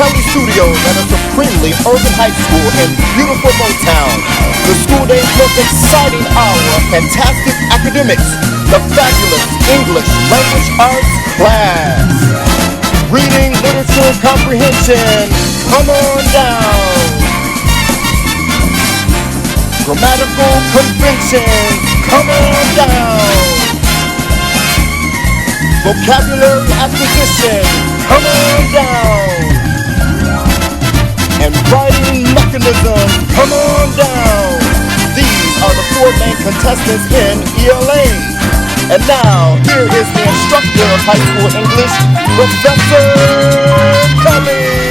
Kelly Studios at a supremely urban high school in beautiful Motown. The school day's most exciting hour, fantastic academics, the fabulous English language arts class. Reading, literature, comprehension, come on down. Grammatical convention, come on down. Vocabulary acquisition, come on down. And writing mechanism, come on down. These are the four main contestants in ELA. And now, here is the instructor of high school English, Professor Kelly.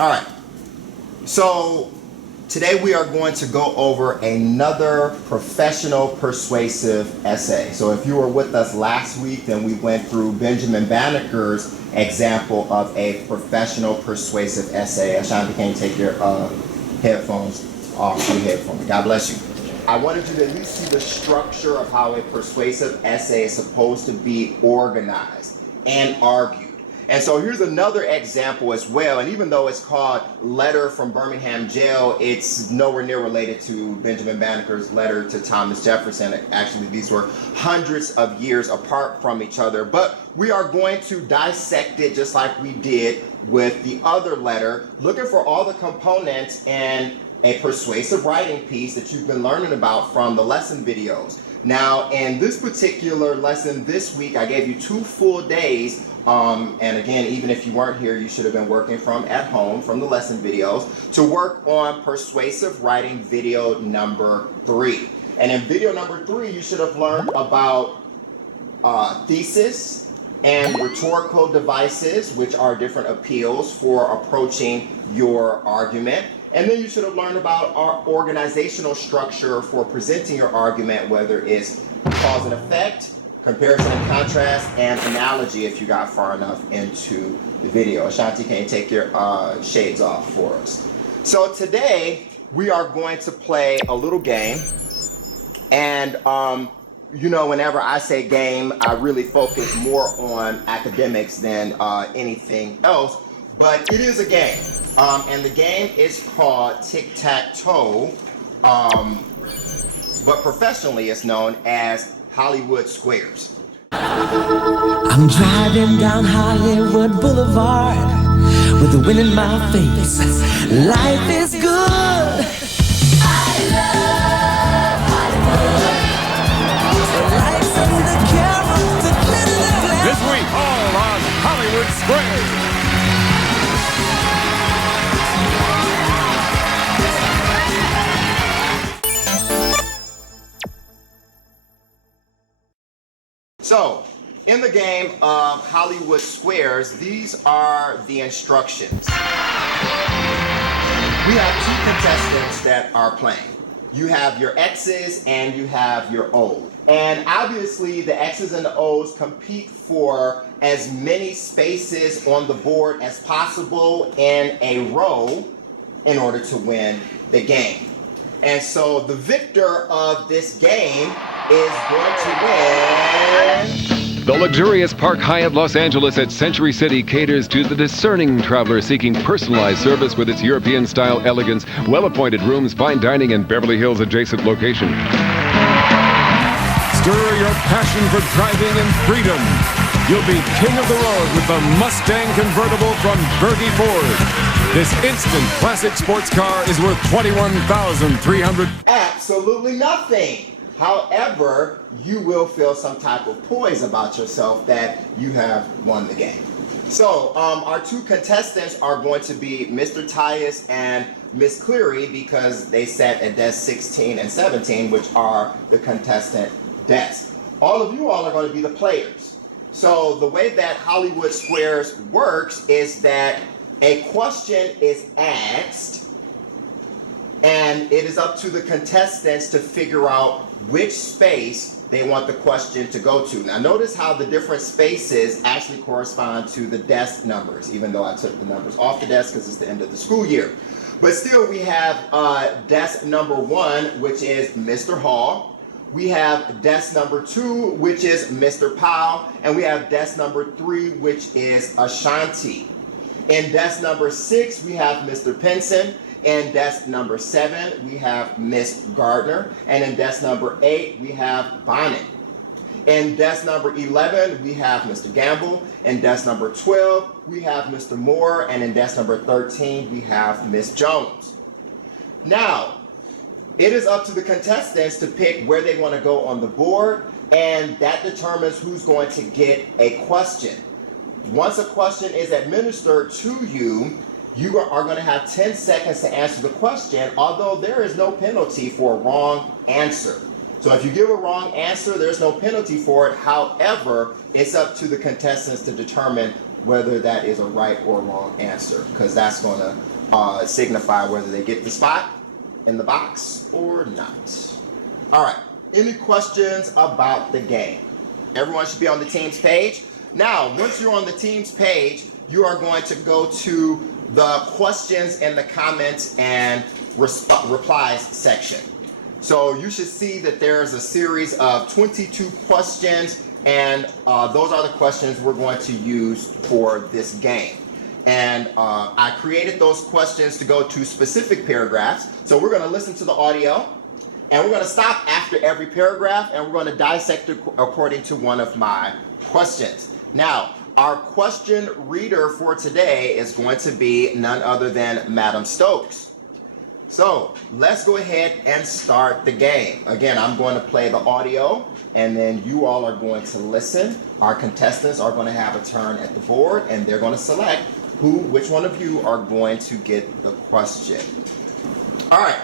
All right, so today we are going to go over another professional persuasive essay. So if you were with us last week, then we went through Benjamin Banneker's example of a professional persuasive essay. Ashanti, can you take your headphones off your head for me? God bless you. I wanted you to at least see the structure of how a persuasive essay is supposed to be organized and argued. And so here's another example as well, and even though it's called Letter from Birmingham Jail, it's nowhere near related to Benjamin Banneker's letter to Thomas Jefferson. Actually, these were hundreds of years apart from each other, but we are going to dissect it just like we did with the other letter, looking for all the components in a persuasive writing piece that you've been learning about from the lesson videos. Now, in this particular lesson this week, I gave you 2 full days. And again, even if you weren't here, you should have been working from at home from the lesson videos to work on persuasive writing video number 3. And in video number 3, you should have learned about thesis and rhetorical devices, which are different appeals for approaching your argument. And then you should have learned about our organizational structure for presenting your argument, whether it's cause and effect, comparison and contrast, and analogy if you got far enough into the video. Ashanti, can you take your shades off for us? So today we are going to play a little game, and you know, whenever I say game, I really focus more on academics than anything else, but it is a game, and the game is called tic-tac-toe, but professionally it's known as Hollywood Squares. I'm driving down Hollywood Boulevard with the wind in my face. Life is good. I love Hollywood. The lights and the cameras, the glitter, the glamour. This week, all on Hollywood Squares. So, in the game of Hollywood Squares, these are the instructions. We have 2 contestants that are playing. You have your X's and you have your O's. And obviously the X's and the O's compete for as many spaces on the board as possible in a row in order to win the game. And so the victor of this game is going to win The luxurious Park Hyatt Los Angeles at Century City caters to the discerning traveler seeking personalized service with its European-style elegance, well-appointed rooms, fine dining, and Beverly Hills adjacent location. Stir your passion for driving and freedom. You'll be king of the road with the Mustang convertible from Bertie Ford. This instant classic sports car is worth $21,300. Absolutely nothing. However, you will feel some type of poise about yourself that you have won the game. So our two contestants are going to be Mr. Tyus and Miss Cleary, because they sat at desk 16 and 17, which are the contestant desks. All of you all are going to be the players. So the way that Hollywood Squares works is that a question is asked, and it is up to the contestants to figure out which space they want the question to go to. Now notice how the different spaces actually correspond to the desk numbers, even though I took the numbers off the desk because it's the end of the school year. But still, we have desk number 1, which is Mr. Hall. We have desk number 2, which is Mr. Powell. And we have desk number 3, which is Ashanti. In desk number 6, we have Mr. Pinson. In desk number 7, we have Miss Gardner. And in desk number 8, we have Bonnet. In desk number 11, we have Mr. Gamble. In desk number 12, we have Mr. Moore. And in desk number 13, we have Miss Jones. Now, it is up to the contestants to pick where they want to go on the board, and that determines who's going to get a question. Once a question is administered to you, you are going to have 10 seconds to answer the question, although there is no penalty for a wrong answer. So if you give a wrong answer, there's no penalty for it. However, it's up to the contestants to determine whether that is a right or wrong answer, because that's going to signify whether they get the spot in the box or not. All right, any questions about the game? Everyone should be on the team's page. Now, once you're on the team's page, you are going to go to the questions and the comments and replies section. So you should see that there's a series of 22 questions, and those are the questions we're going to use for this game. And I created those questions to go to specific paragraphs. So we're going to listen to the audio, and we're going to stop after every paragraph, and we're going to dissect it according to one of my questions. Now, our question reader for today is going to be none other than Madam Stokes. So let's go ahead and start the game. Again, I'm going to play the audio, and then you all are going to listen. Our contestants are going to have a turn at the board, and they're going to select which one of you are going to get the question. All right.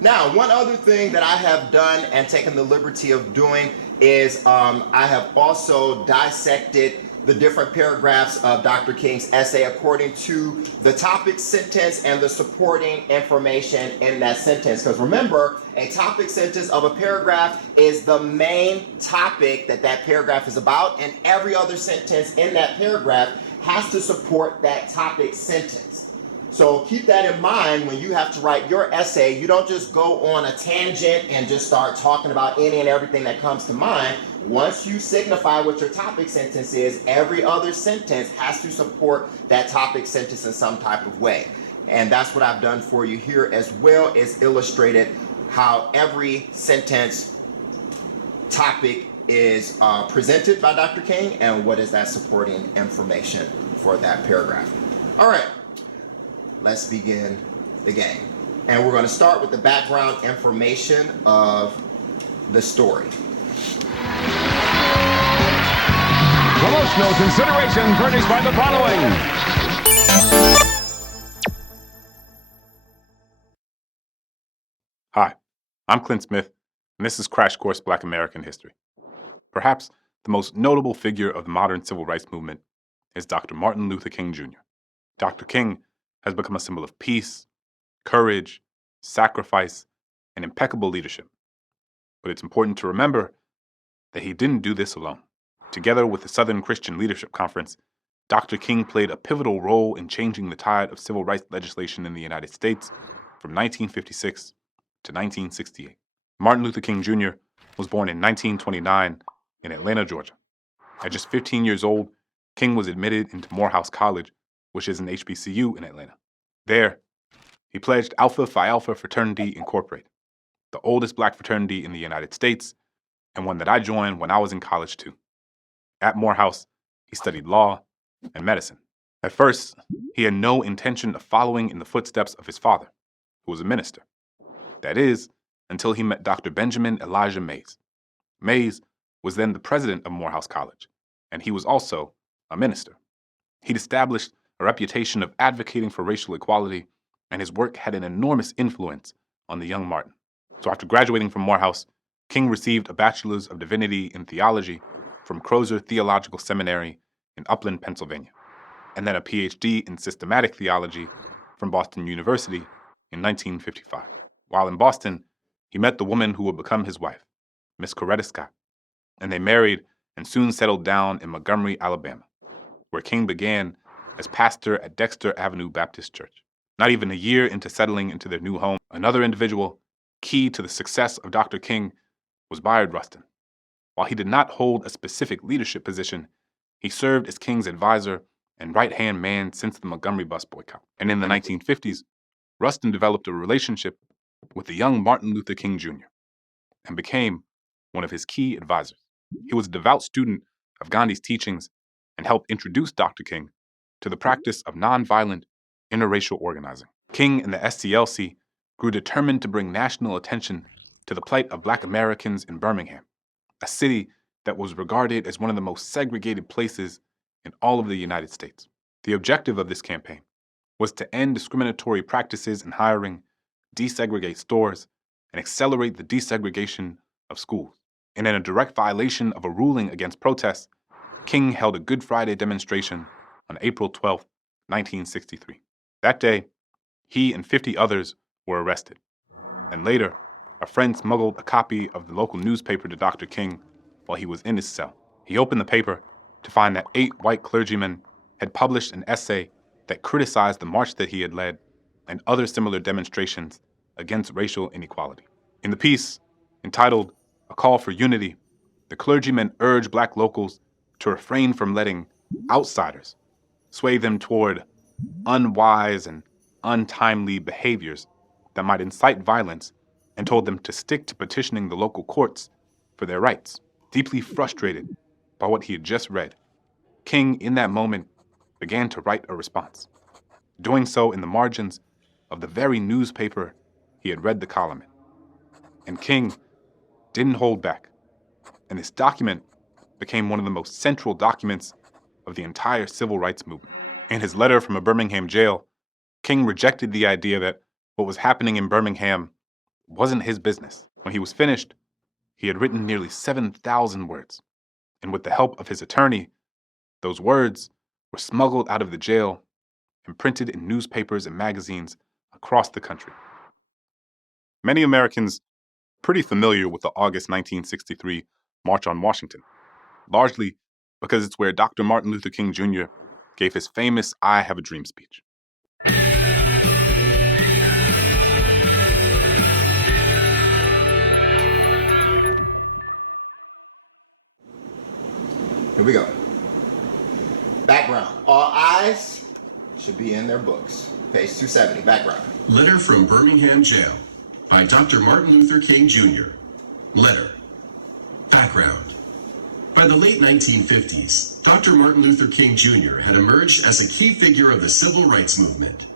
Now, one other thing that I have done and taken the liberty of doing is I have also dissected the different paragraphs of Dr. King's essay according to the topic sentence and the supporting information in that sentence. Because remember, a topic sentence of a paragraph is the main topic that that paragraph is about, and every other sentence in that paragraph has to support that topic sentence. So keep that in mind when you have to write your essay. You don't just go on a tangent and just start talking about any and everything that comes to mind. Once you signify what your topic sentence is, every other sentence has to support that topic sentence in some type of way. And that's what I've done for you here, as well as illustrated how every sentence topic is presented by Dr. King and what is that supporting information for that paragraph. All right, let's begin the game. And we're going to start with the background information of the story. Promotional consideration furnished by the following. Hi, I'm Clint Smith, and this is Crash Course Black American History. Perhaps the most notable figure of the modern civil rights movement is Dr. Martin Luther King Jr. Dr. King has become a symbol of peace, courage, sacrifice, and impeccable leadership. But it's important to remember that he didn't do this alone. Together with the Southern Christian Leadership Conference, Dr. King played a pivotal role in changing the tide of civil rights legislation in the United States from 1956 to 1968. Martin Luther King Jr. was born in 1929 in Atlanta, Georgia. At just 15 years old, King was admitted into Morehouse College, which is an HBCU in Atlanta. There, he pledged Alpha Phi Alpha Fraternity Incorporated, the oldest black fraternity in the United States, and one that I joined when I was in college too. At Morehouse, he studied law and medicine. At first, he had no intention of following in the footsteps of his father, who was a minister. That is, until he met Dr. Benjamin Elijah Mays. Mays was then the president of Morehouse College, and he was also a minister. He'd established a reputation of advocating for racial equality, and his work had an enormous influence on the young Martin. So after graduating from Morehouse, King received a Bachelor's of Divinity in Theology from Crozer Theological Seminary in Upland, Pennsylvania, and then a PhD in Systematic Theology from Boston University in 1955. While in Boston, he met the woman who would become his wife, Miss Coretta Scott, and they married and soon settled down in Montgomery, Alabama, where King began as pastor at Dexter Avenue Baptist Church. Not even a year into settling into their new home, another individual key to the success of Dr. King was Bayard Rustin. While he did not hold a specific leadership position, he served as King's advisor and right-hand man since the Montgomery bus boycott. And in the 1950s, Rustin developed a relationship with the young Martin Luther King Jr. and became one of his key advisors. He was a devout student of Gandhi's teachings and helped introduce Dr. King to the practice of nonviolent interracial organizing. King and the SCLC grew determined to bring national attention to the plight of Black Americans in Birmingham, a city that was regarded as one of the most segregated places in all of the United States. The objective of this campaign was to end discriminatory practices in hiring, desegregate stores, and accelerate the desegregation of schools. And in a direct violation of a ruling against protests, King held a Good Friday demonstration on April 12, 1963. That day, he and 50 others were arrested. And later, a friend smuggled a copy of the local newspaper to Dr. King while he was in his cell. He opened the paper to find that 8 white clergymen had published an essay that criticized the march that he had led and other similar demonstrations against racial inequality. In the piece, entitled A Call for Unity, the clergymen urged Black locals to refrain from letting outsiders sway them toward unwise and untimely behaviors that might incite violence, and told them to stick to petitioning the local courts for their rights. Deeply frustrated by what he had just read, King, in that moment, began to write a response, doing so in the margins of the very newspaper he had read the column in. And King didn't hold back, and this document became one of the most central documents of the entire civil rights movement. In his letter from a Birmingham jail, King rejected the idea that what was happening in Birmingham wasn't his business. When he was finished, he had written nearly 7,000 words, and with the help of his attorney, those words were smuggled out of the jail and printed in newspapers and magazines across the country. Many Americans are pretty familiar with the August 1963 March on Washington, largely because it's where Dr. Martin Luther King Jr. gave his famous I Have a Dream speech. Here we go. Background. All eyes should be in their books. Page 270, background. Letter from Birmingham Jail by Dr. Martin Luther King Jr. Letter. Background. By the late 1950s, Dr. Martin Luther King Jr. had emerged as a key figure of the civil rights movement.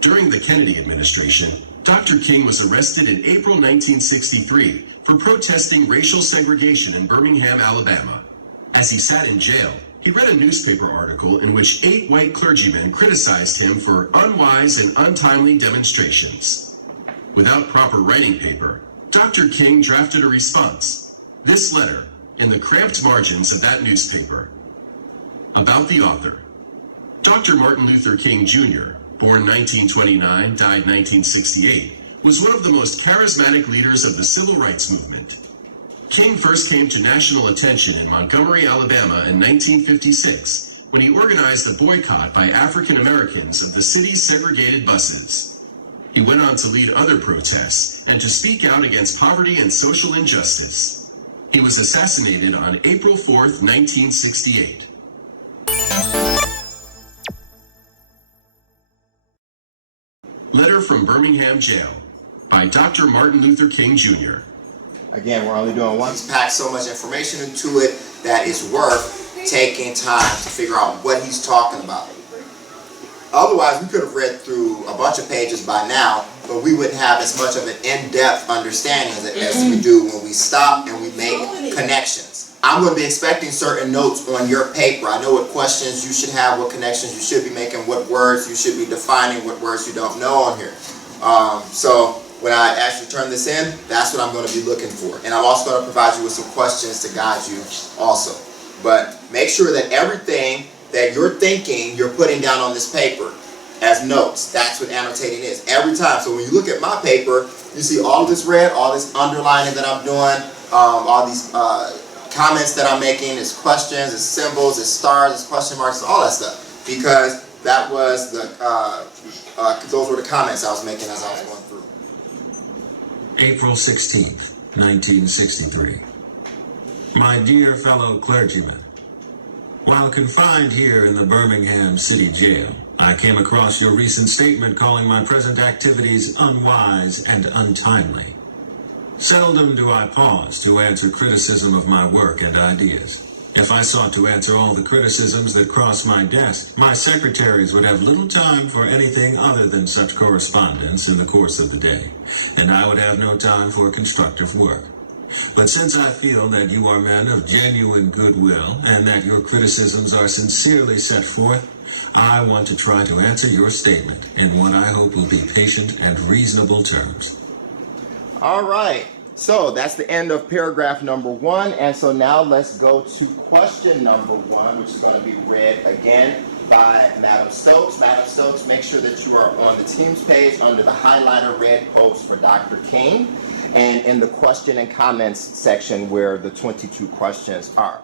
During the Kennedy administration, Dr. King was arrested in April 1963 for protesting racial segregation in Birmingham, Alabama. As he sat in jail, he read a newspaper article in which 8 white clergymen criticized him for unwise and untimely demonstrations. Without proper writing paper, Dr. King drafted a response. This letter, in the cramped margins of that newspaper. About the author. Dr. Martin Luther King Jr., born 1929, died 1968, was one of the most charismatic leaders of the civil rights movement. King first came to national attention in Montgomery, Alabama in 1956, when he organized a boycott by African Americans of the city's segregated buses. He went on to lead other protests and to speak out against poverty and social injustice. He was assassinated on April 4th, 1968. Letter from Birmingham Jail by Dr. Martin Luther King Jr. Again, we're only doing one. He's packed so much information into it that it's worth taking time to figure out what he's talking about. Otherwise, we could have read through a bunch of pages by now, but we wouldn't have as much of an in-depth understanding as we do when we stop and we make connections. I'm going to be expecting certain notes on your paper. I know what questions you should have, what connections you should be making, what words you should be defining, what words you don't know on here. So when I actually turn this in, that's what I'm going to be looking for. And I'm also going to provide you with some questions to guide you also. But make sure that everything that you're thinking, you're putting down on this paper as notes. That's what annotating is. Every time. So when you look at my paper, you see all of this red, all this underlining that I'm doing, all these comments that I'm making, it's questions, it's symbols, it's stars, it's question marks, all that stuff. Because that was the, those were the comments I was making as I was going through. April 16th, 1963. My dear fellow clergymen, while confined here in the Birmingham City Jail, I came across your recent statement calling my present activities unwise and untimely. Seldom do I pause to answer criticism of my work and ideas. If I sought to answer all the criticisms that cross my desk, my secretaries would have little time for anything other than such correspondence in the course of the day, and I would have no time for constructive work. But since I feel that you are men of genuine goodwill and that your criticisms are sincerely set forth, I want to try to answer your statement in what I hope will be patient and reasonable terms. All right. So that's the end of paragraph number 1. And so now let's go to question number 1, which is going to be read again by Madam Stokes. Madam Stokes, make sure that you are on the Teams page under the highlighter red post for Dr. King, and in the question and comments section where the 22 questions are.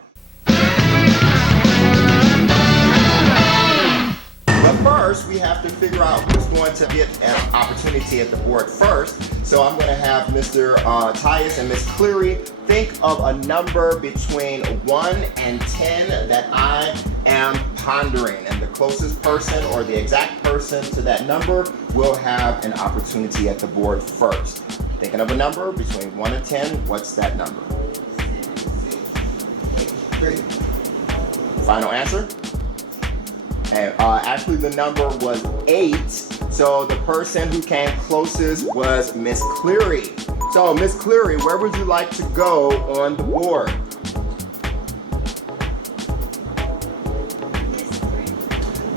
But first, we have to figure out who's going to get an opportunity at the board first. So I'm going to have Mr. Tyus and Ms. Cleary think of a number between 1 and 10 that I am pondering. And the closest person or the exact person to that number will have an opportunity at the board first. Thinking of a number between 1 and 10, what's that number? 3. Final answer? And actually the number was 8. So the person who came closest was Miss Cleary. So Miss Cleary, where would you like to go on the board?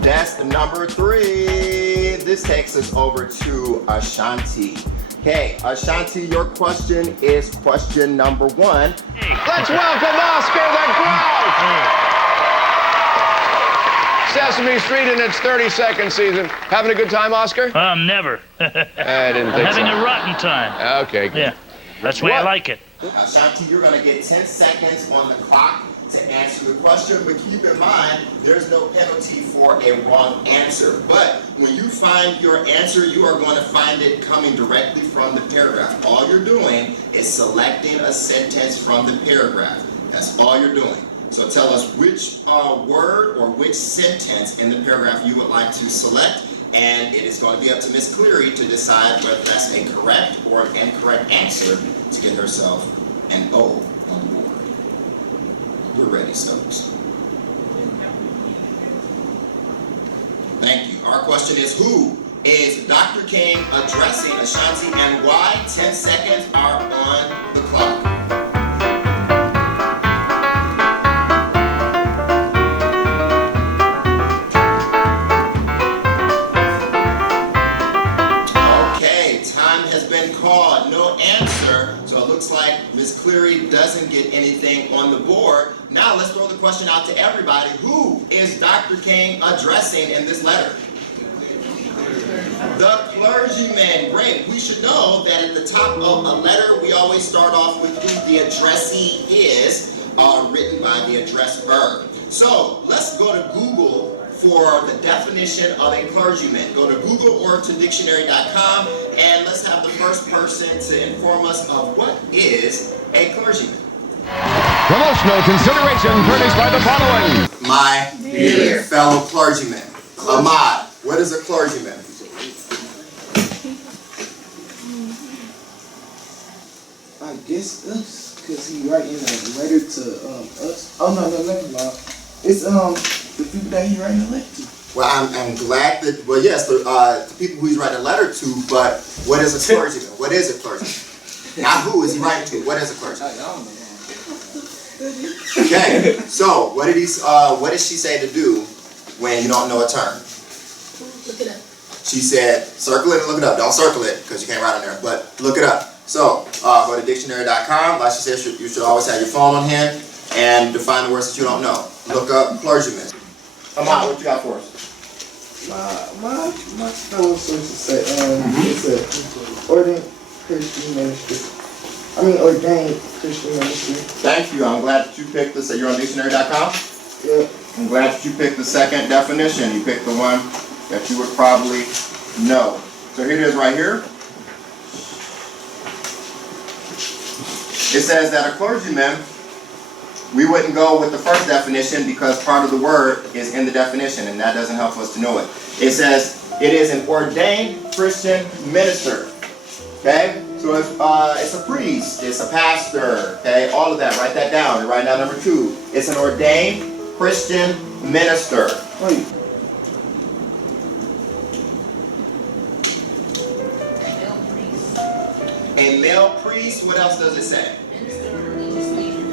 That's the number 3. This takes us over to Ashanti. Okay, Ashanti, your question is question number 1. Let's welcome Oscar the Grouch! Sesame Street in its 32nd season. Having a good time, Oscar? Never. I didn't think Having so. a rotten time. Okay, good. Yeah, that's the way I like it. Ashanti, you're going to get 10 seconds on the clock to answer the question, but keep in mind, there's no penalty for a wrong answer. But when you find your answer, you are going to find it coming directly from the paragraph. All you're doing is selecting a sentence from the paragraph. That's all you're doing. So tell us which word or which sentence in the paragraph you would like to select, and it is going to be up to Miss Cleary to decide whether that's a correct or an incorrect answer to get herself an O on the board. We're ready, Stokes. Thank you. Our question is, who is Dr. King addressing Ashanti and why? 10 seconds are on the clock. Called, no answer, so it looks like Ms. Cleary doesn't get anything on the board. Now let's throw the question out to everybody. Who is Dr. King addressing in this letter? The clergyman. Great. We should know that at the top of a letter, we always start off with who the addressee is, written by the addresser. So let's go to Google for the definition of a clergyman. Go to Google or to dictionary.com and let's have the first person to inform us of what is a clergyman. Promotional consideration furnished by the following. My dear fellow clergymen, Ahmad, what is a clergyman? I guess us, because he writing a letter to us. Oh, no, never mind. It's the people that he writing a letter to. Well, I'm glad that, well, yes, the people who he's writing a letter to, but what is a clergyman? What is a clergyman? Not who is he writing to, what is a clergyman? Okay, so what did she say to do when you don't know a term? Look it up. She said, circle it and look it up. Don't circle it, because you can't write on there, but look it up. So, go to dictionary.com. Like she said, you should always have your phone on hand and define the words that you don't know. Look up clergyman. Ahmad, what you got for us? My fellow sources say, it's a ordained Christian ministry. Ordained Christian ministry. Thank you. I'm glad that you picked this. You're on dictionary.com? Yeah. I'm glad that you picked the second definition. You picked the one that you would probably know. So here it is right here. It says that a clergyman, we wouldn't go with the first definition because part of the word is in the definition and that doesn't help us to know it. It says it is an ordained Christian minister. Okay? So it's a priest, it's a pastor, okay? All of that, write that down. And write down number 2. It's an ordained Christian minister. Wait. A male priest, what else does it say?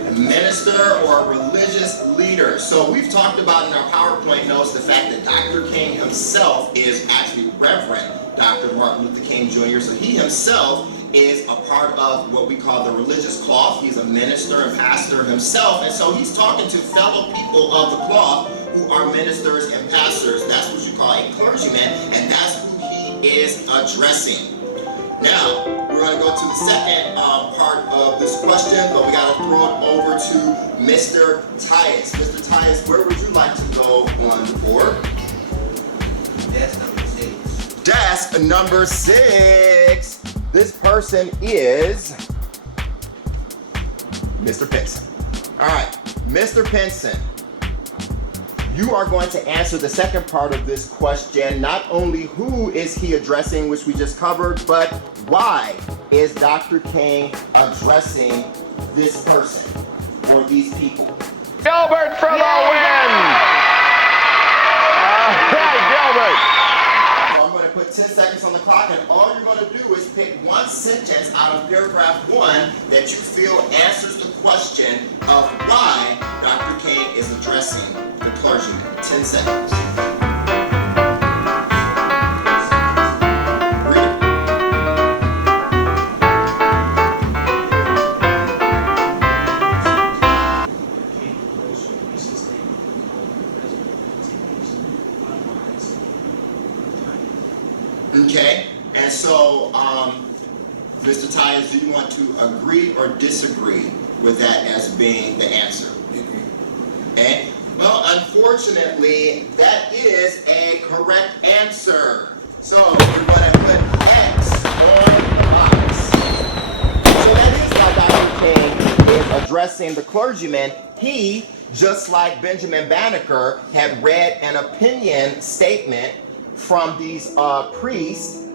A minister or a religious leader. So we've talked about in our PowerPoint notes the fact that Dr. King himself is actually Reverend Dr. Martin Luther King Jr. So he himself is a part of what we call the religious cloth. He's a minister and pastor himself. And so he's talking to fellow people of the cloth who are ministers and pastors. That's what you call a clergyman, and that's who he is addressing. Now, we're going to go to the second part of this question, but we got to throw it over to Mr. Tyus. Mr. Tyus, where would you like to go on the board? Desk number 6. Desk number 6. This person is Mr. Pinson. All right, Mr. Pinson, you are going to answer the second part of this question. Not only who is he addressing, which we just covered, but why is Dr. King addressing this person or these people? Gilbert for the win! All right, Gilbert. So I'm going to put 10 seconds on the clock, and all you're going to do is pick one sentence out of paragraph 1 that you feel answers the question of why Dr. King is addressing the clergyman. 10 seconds. Read it. Okay, and so, Mr. Tyus, do you want to agree or disagree with that as being the answer? Okay. Well, unfortunately, that is a correct answer. So, we're going to put X on the box. So that is why Dr. King is addressing the clergyman. He, just like Benjamin Banneker, had read an opinion statement from these priests.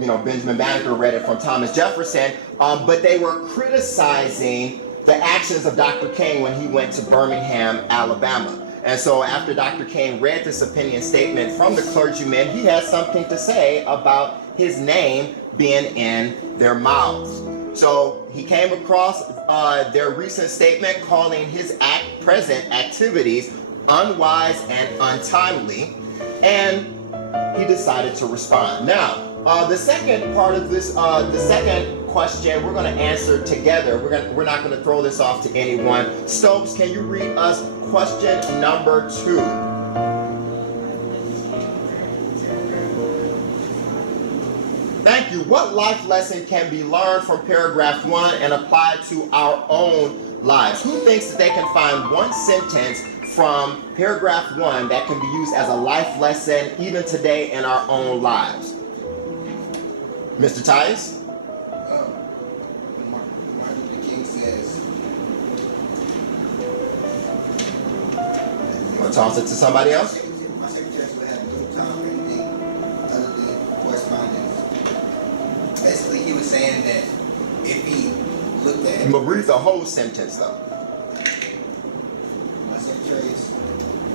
You know, Benjamin Banneker read it from Thomas Jefferson, but they were criticizing the actions of Dr. King when he went to Birmingham, Alabama. And so after Dr. King read this opinion statement from the clergymen, he had something to say about his name being in their mouths. So he came across their recent statement calling his present activities unwise and untimely, and he decided to respond. Now, the second part of this, the second question, we're going to answer together. We're not going to throw this off to anyone. Stokes, can you read us question number 2? Thank you. What life lesson can be learned from paragraph 1 and applied to our own lives? Who thinks that they can find one sentence from paragraph 1 that can be used as a life lesson even today in our own lives? Mr. Tyus? Martin Luther King says, to toss it to somebody else? My secretaries would have no time for anything other than correspondence. Basically, he was saying that if he looked at But read the whole sentence though. my secretaries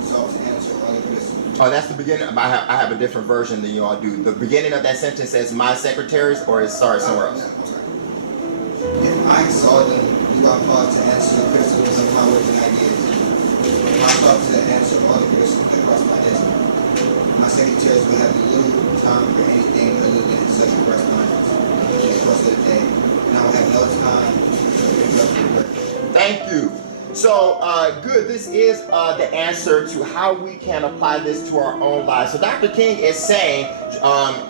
sought to answer all the questions. Oh, that's the beginning. I have a different version than you all do. The beginning of that sentence says my secretaries, or it starts somewhere else? If I saw them do our part to answer criticisms of my work and ideas, if I sought to answer all the questions that crossed my desk, my secretaries would have little time for anything other than such correspondence in the course of the day, and I would have no time for interrupted work. Thank you. So, good. This is the answer to how we can apply this to our own lives. So Dr. King is saying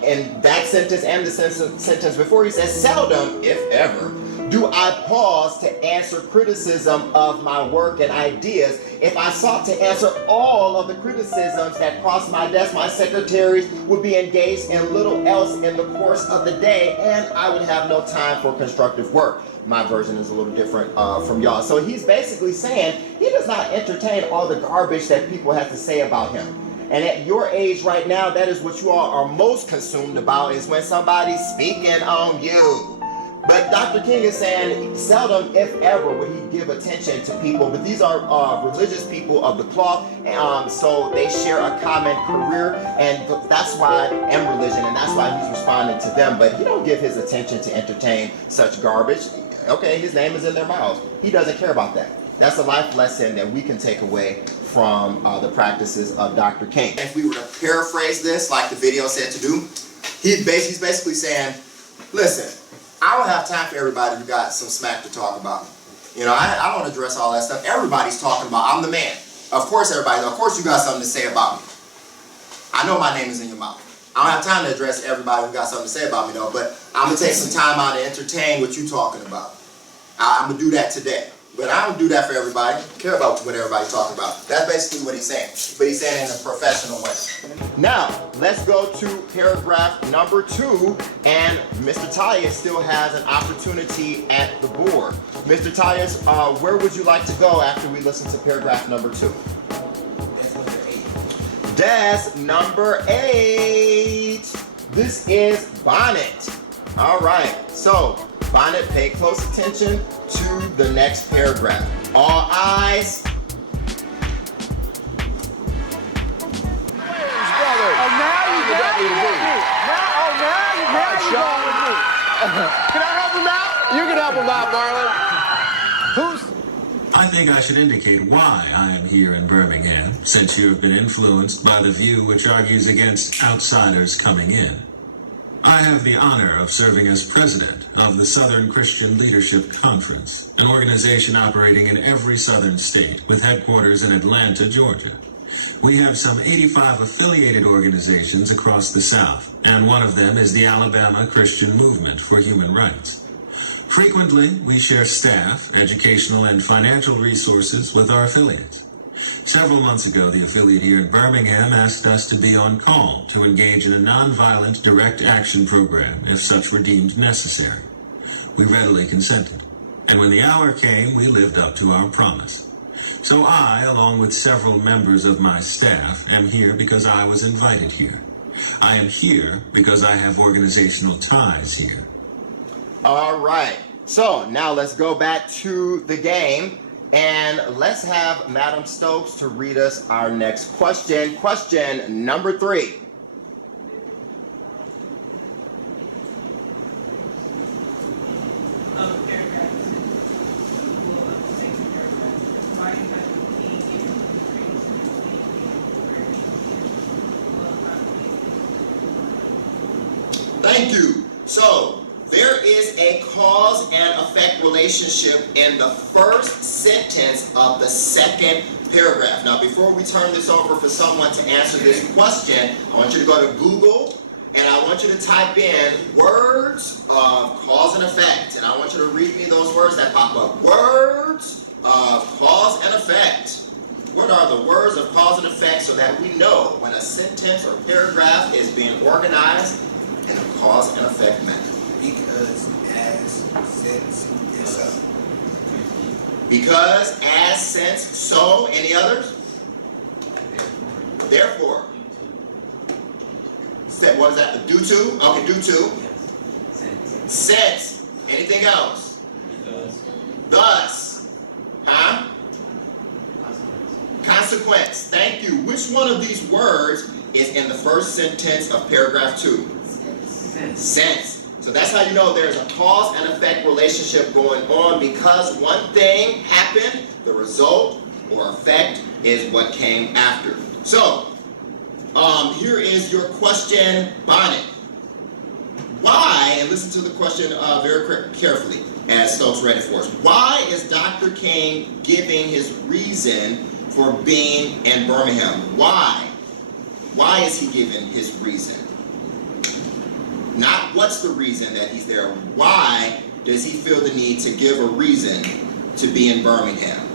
in that sentence and the sentence before, he says, seldom, if ever, do I pause to answer criticism of my work and ideas. If I sought to answer all of the criticisms that crossed my desk, my secretaries would be engaged in little else in the course of the day, and I would have no time for constructive work. My version is a little different from y'all. So he's basically saying he does not entertain all the garbage that people have to say about him. And at your age right now, that is what you all are most consumed about, is when somebody's speaking on you. But Dr. King is saying seldom, if ever, would he give attention to people. But these are religious people of the cloth, so they share a common career, and that's why, and religion, and that's why he's responding to them. But he don't give his attention to entertain such garbage. Okay, his name is in their mouths. He doesn't care about that. That's a life lesson that we can take away from the practices of Dr. King. If we were to paraphrase this, like the video said to do, he's basically saying, listen, I don't have time for everybody who got some smack to talk about me. You know, I don't address all that stuff. Everybody's talking about, I'm the man. Of course you got something to say about me. I know my name is in your mouth. I don't have time to address everybody who got something to say about me though, but I'm gonna take some time out to entertain what you're talking about. I'm gonna do that today. But I don't do that for everybody. I don't care about what everybody's talking about. That's basically what he's saying. But he's saying it in a professional way. Now, let's go to paragraph number 2. And Mr. Tyus still has an opportunity at the board. Mr. Tyus, where would you like to go after we listen to paragraph number 2? That's number 8. This is Bonnet. All right. So, Bonnet, pay close attention to the next paragraph. All eyes. Can I help him out? You can help him out, Marlon. I think I should indicate why I am here in Birmingham, since you have been influenced by the view which argues against outsiders coming in. I have the honor of serving as president of the Southern Christian Leadership Conference, an organization operating in every southern state with headquarters in Atlanta, Georgia. We have some 85 affiliated organizations across the South, and one of them is the Alabama Christian Movement for Human Rights. Frequently, we share staff, educational, and financial resources with our affiliates. Several months ago, the affiliate here in Birmingham asked us to be on call to engage in a nonviolent direct action program if such were deemed necessary. We readily consented, and when the hour came, we lived up to our promise. So I, along with several members of my staff, am here because I was invited here. I am here because I have organizational ties here. All right. So now let's go back to the game. And let's have Madam Stokes to read us our next question. Question number 3. Thank you. So there is a cause and effect relationship in the first sentence of the second paragraph. Now, before we turn this over for someone to answer this question, I want you to go to Google and I want you to type in words of cause and effect. And I want you to read me those words that pop up. Words of cause and effect. What are the words of cause and effect so that we know when a sentence or paragraph is being organized in a cause and effect manner? Because, as, since, and so. Because, as, since, so. Any others? therefore. What is that? Due to? Okay, due to. Since. Anything else? Thus. Huh? Consequence. Thank you. Which one of these words is in the first sentence of paragraph 2? Since. So that's how you know there's a cause and effect relationship going on, because one thing happened, the result or effect is what came after. So, here is your question, Bonnet. Why, and listen to the question very carefully as Stokes read it for us. Why is Dr. King giving his reason for being in Birmingham? Why? Why is he giving his reason? Not what's the reason that he's there. Why does he feel the need to give a reason to be in Birmingham?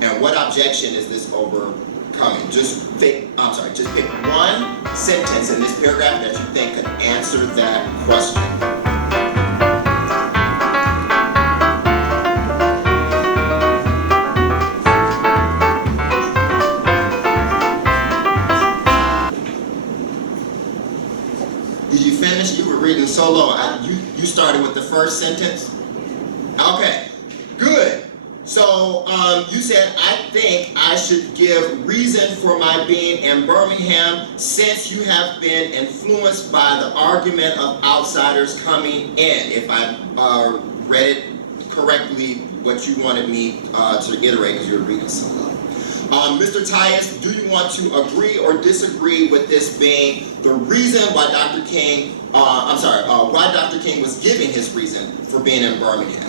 And what objection is this overcoming? Just pick one sentence in this paragraph that you think could answer that question. Did you finish? You were reading so low. You started with the first sentence? Okay, good. So you said, I think I should give reason for my being in Birmingham since you have been influenced by the argument of outsiders coming in. If I read it correctly, what you wanted me to iterate because you were reading so low. Mr. Tyus, do you want to agree or disagree with this being the reason why Dr. King, why Dr. King was giving his reason for being in Birmingham?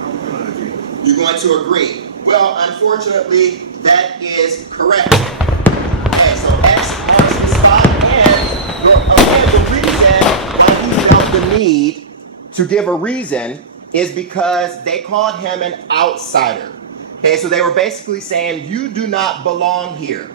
I'm going to agree. You're going to agree. Well, unfortunately, that is correct. Okay, so X marks the spot, and the reason why he felt the need to give a reason is because they called him an outsider. Okay, so they were basically saying, you do not belong here.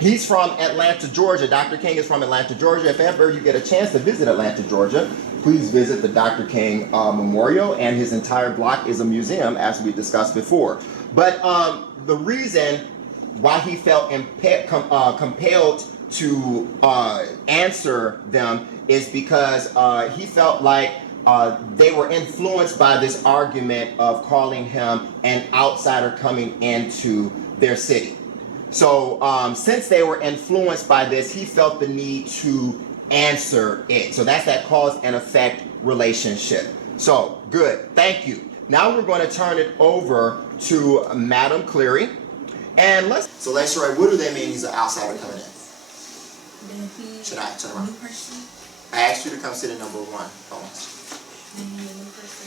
He's from Atlanta, Georgia. Dr. King is from Atlanta, Georgia. If ever you get a chance to visit Atlanta, Georgia, please visit the Dr. King Memorial, and his entire block is a museum, as we discussed before. But the reason why he felt compelled to answer them is because he felt like they were influenced by this argument of calling him an outsider coming into their city. So since they were influenced by this, he felt the need to answer it. So that's that cause and effect relationship. So good, thank you. Now we're going to turn it over to Madam Cleary. And let's Roy, what do they mean he's an outsider coming in? Should I turn around? I asked you to come sit in number 1.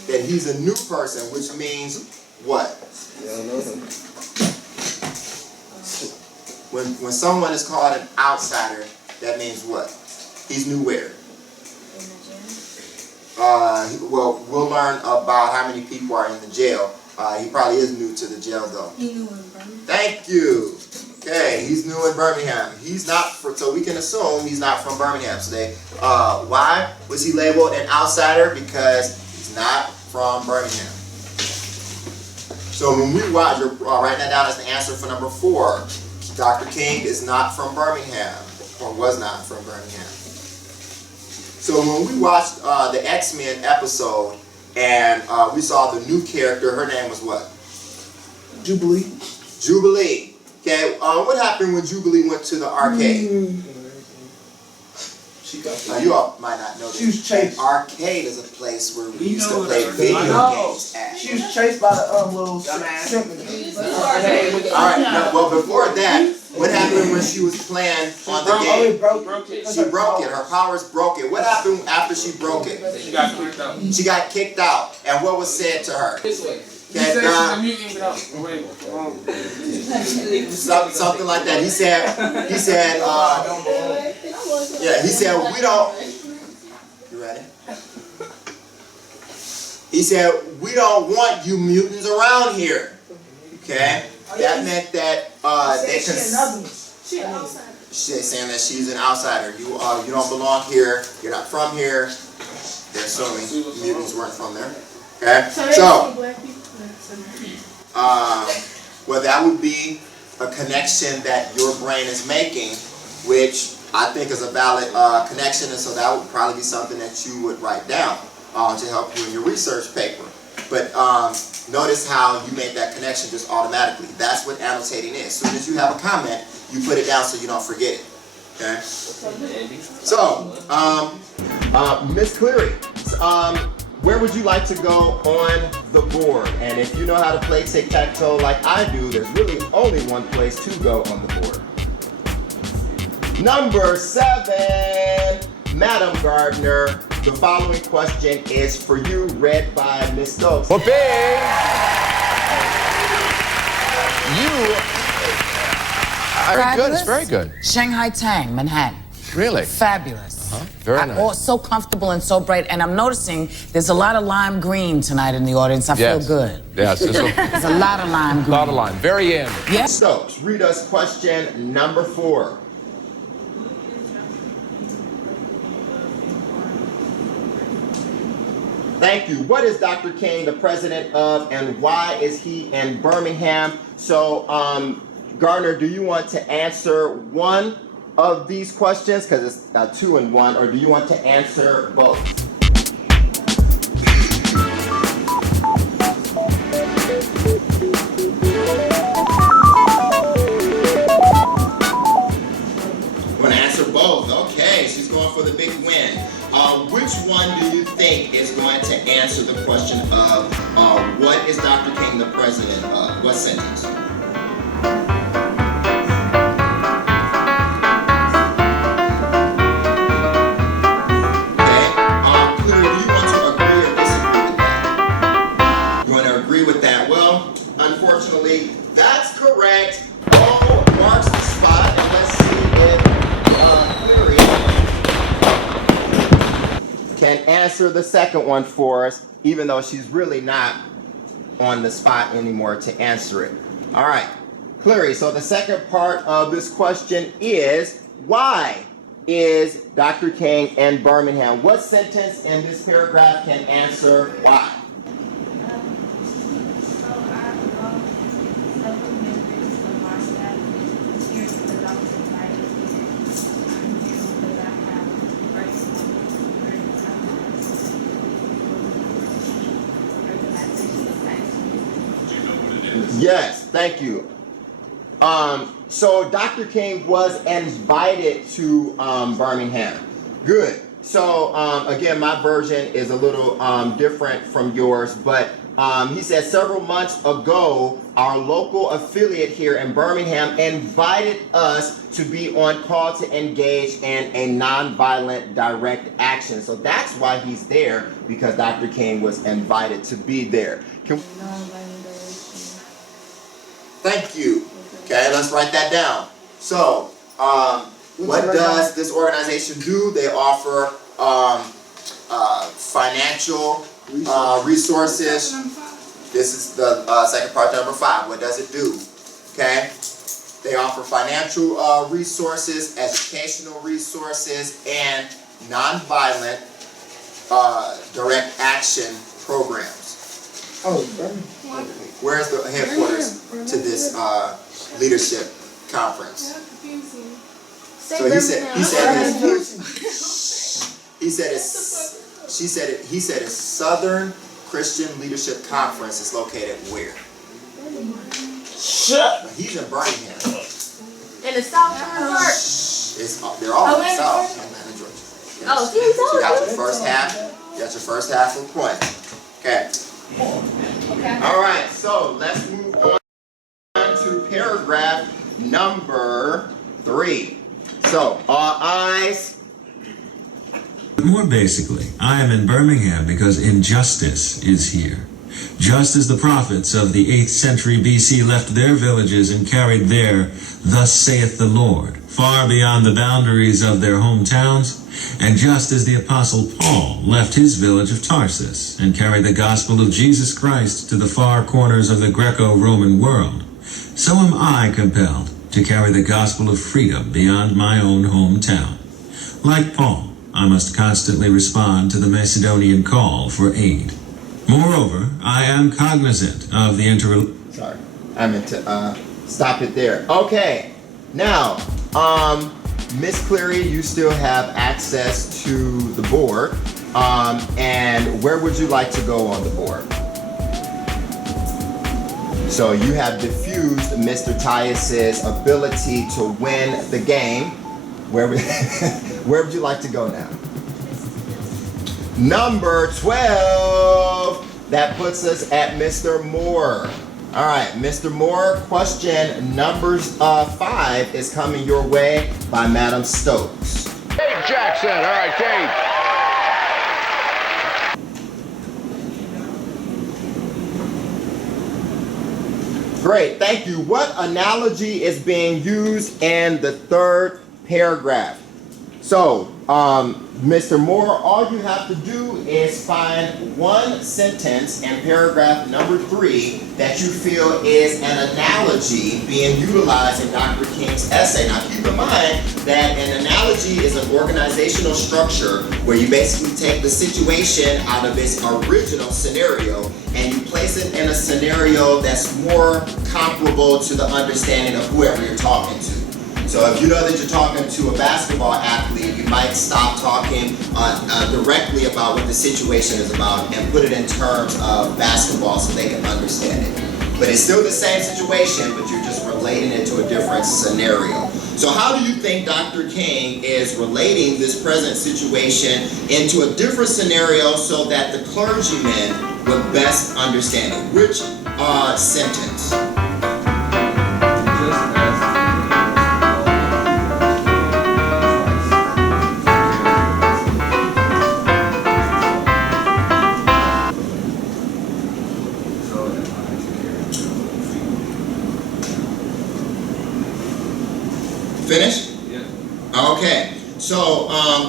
That he's a new person, which means what? When someone is called an outsider, that means what? He's new where? Well, we'll learn about how many people are in the jail. He probably is new to the jail, though. He's new in Birmingham. Thank you. Okay, he's new in Birmingham. He's not, so we can assume he's not from Birmingham today. Why was he labeled an outsider? Because he's not from Birmingham. So when we watch, you're writing that down as the answer for number 4. Dr. King is not from Birmingham, or was not from Birmingham. So when we watched the X-Men episode, and we saw the new character, her name was what? Jubilee. Jubilee. Okay, what happened when Jubilee went to the arcade? You all might not know that. She was chased. Arcade is a place where we used to play video games at. She was chased by the little symphony. Alright, well before that, what happened when she was playing on the game? She broke it. Her powers broke it. What happened after she broke it? She got kicked out. She got kicked out. And what was said to her? Something like that. He said, we don't. You ready? He said, we don't want you mutants around here. Okay? That meant that she's saying that she's an outsider. You don't belong here. You're not from here. They're assuming mutants weren't from there. Okay? So, well, that would be a connection that your brain is making, which I think is a valid connection, and so that would probably be something that you would write down to help you in your research paper. But notice how you made that connection just automatically. That's what annotating is. As soon as you have a comment, you put it down so you don't forget it. Okay? So, Miss Cleary, where would you like to go on the board? And if you know how to play tic-tac-toe like I do, there's really only one place to go on the board. Number 7, Madam Gardner, the following question is for you, read by Ms. Stokes. Well, big. Very good. It's very good. Shanghai Tang, Manhattan. Really? Fabulous. Very nice. Oh, so comfortable and so bright. And I'm noticing there's a lot of lime green tonight in the audience. I feel good. Yes. There's a lot of lime green. A lot of lime. Very end. Yes. Stokes, read us question number 4. Thank you. What is Dr. King the president of, and why is he in Birmingham? So, Gardner, do you want to answer one of these questions? Because it's 2 in 1, or do you want to answer both? You want to answer both? Okay, she's going for the big win. Which one do you think is going to answer the question of what is Dr. King the president of? What sentence? Okay. Cleary, do you want to agree or disagree with that? You want to agree with that? Well, unfortunately, that's correct. Paul marks the spot, and let's see if Cleary can answer the second one for us, even though she's really not on the spot anymore to answer it. All right, Cleary, so the second part of this question is, why is Dr. King in Birmingham? What sentence in this paragraph can answer why? Yes, thank you. So Dr. King was invited to Birmingham. Good. So again, my version is a little different from yours, but he said several months ago, our local affiliate here in Birmingham invited us to be on call to engage in a nonviolent direct action. So that's why he's there, because Dr. King was invited to be there. Thank you. Okay, let's write that down. So, what does this organization do? They offer financial resources. This is the second part, number 5. What does it do? Okay, they offer financial resources, educational resources, and nonviolent direct action programs. Where's the headquarters to this leadership conference? So he said his Southern Christian Leadership Conference is located where? He's in Birmingham. In the South part? They're all in the South. Atlanta, Georgia. Yes. Oh, see, he's So you got all your first half. You got your first half of the point. Okay. All right, so let's move on to paragraph number 3. So, all eyes. More basically, I am in Birmingham because injustice is here. Just as the prophets of the 8th century BC left their villages and carried their "Thus saith the Lord" far beyond the boundaries of their hometowns, and just as the Apostle Paul left his village of Tarsus and carried the gospel of Jesus Christ to the far corners of the Greco-Roman world, so am I compelled to carry the gospel of freedom beyond my own hometown. Like Paul, I must constantly respond to the Macedonian call for aid. Moreover, I am cognizant of the Stop it there. Okay. Now, Miss Cleary, you still have access to the board. And where would you like to go on the board? So you have diffused Mr. Tyus's ability to win the game. Where would you like to go now? Number 12. That puts us at Mr. Moore. All right, Mr. Moore, question number 5 is coming your way by Madam Stokes. Kate Jackson. All right, Kate. Great, thank you. What analogy is being used in the 3rd paragraph? So, Mr. Moore, all you have to do is find one sentence in paragraph number 3 that you feel is an analogy being utilized in Dr. King's essay. Now, keep in mind that an analogy is an organizational structure where you basically take the situation out of its original scenario and you place it in a scenario that's more comparable to the understanding of whoever you're talking to. So if you know that you're talking to a basketball athlete, you might stop talking directly about what the situation is about and put it in terms of basketball so they can understand it. But it's still the same situation, but you're just relating it to a different scenario. So how do you think Dr. King is relating this present situation into a different scenario so that the clergyman would best understand it? Which sentence? Finished? Yeah. Okay. So,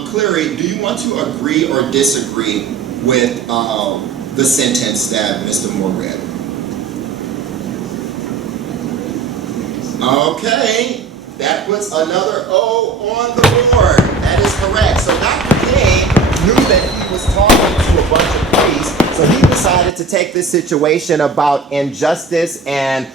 Cleary, do you want to agree or disagree with the sentence that Mr. Moore read? Okay. That puts another O on the board. That is correct. So Dr. King knew that he was talking to a bunch of priests, so he decided to take this situation about injustice and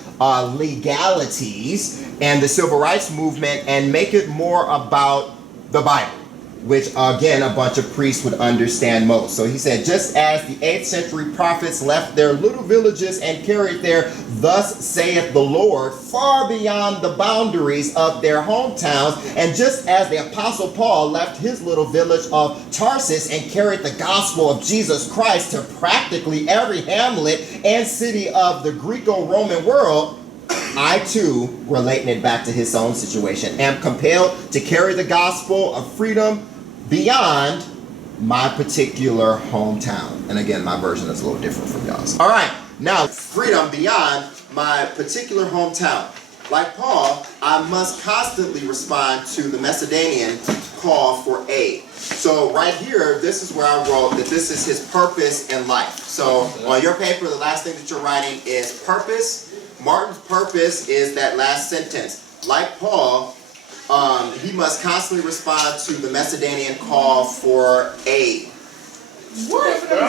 legalities and the civil rights movement and make it more about the Bible, which again a bunch of priests would understand most. So he said, just as the 8th century prophets left their little villages and carried their "Thus saith the Lord" far beyond the boundaries of their hometowns, and just as the Apostle Paul left his little village of Tarsus and carried the gospel of Jesus Christ to practically every hamlet and city of the Greco-Roman world, I too, relating it back to his own situation, am compelled to carry the gospel of freedom beyond my particular hometown. And again, my version is a little different from y'all's. All right, now freedom beyond my particular hometown. Like Paul, I must constantly respond to the Macedonian call for aid. So right here, this is where I wrote that this is his purpose in life. So on your paper, the last thing that you're writing is purpose. Martin's purpose is that last sentence. Like Paul, he must constantly respond to the Macedonian call for aid. What? No,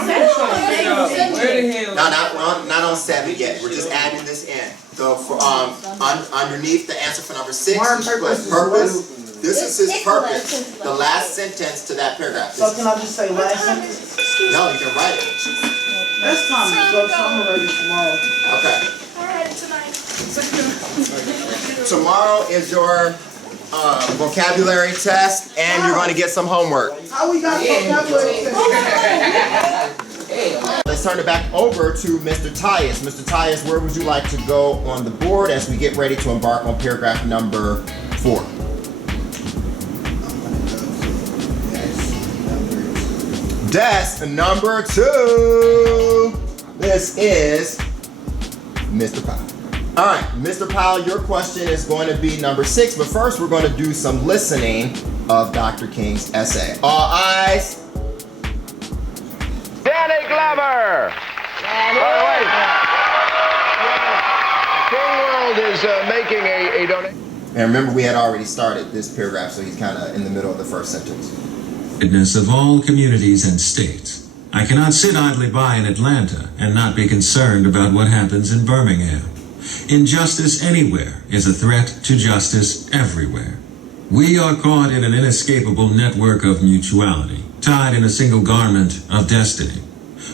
not on 7 yet. We're just adding this in. So for, underneath the answer for number 6, Martin's you put purpose. This is his purpose. The last sentence to that paragraph. So can I just say last sentence? No, you can write it. That's time. So I'm ready tomorrow. Okay. Tonight. Tomorrow is your vocabulary test, and you're going to get some homework. How we got vocabulary test? Let's turn it back over to Mr. Tyus. Mr. Tyus, where would you like to go on the board as we get ready to embark on paragraph number 4? Desk number 2. This is Mr. Powell. All right, Mr. Powell, your question is going to be number 6, but first we're going to do some listening of Dr. King's essay. All eyes. Danny Glover. By the way, King World is making a donation. And remember, we had already started this paragraph, so he's kind of in the middle of the first sentence. Goodness of all communities and states. I cannot sit idly by in Atlanta and not be concerned about what happens in Birmingham. Injustice anywhere is a threat to justice everywhere. We are caught in an inescapable network of mutuality, tied in a single garment of destiny.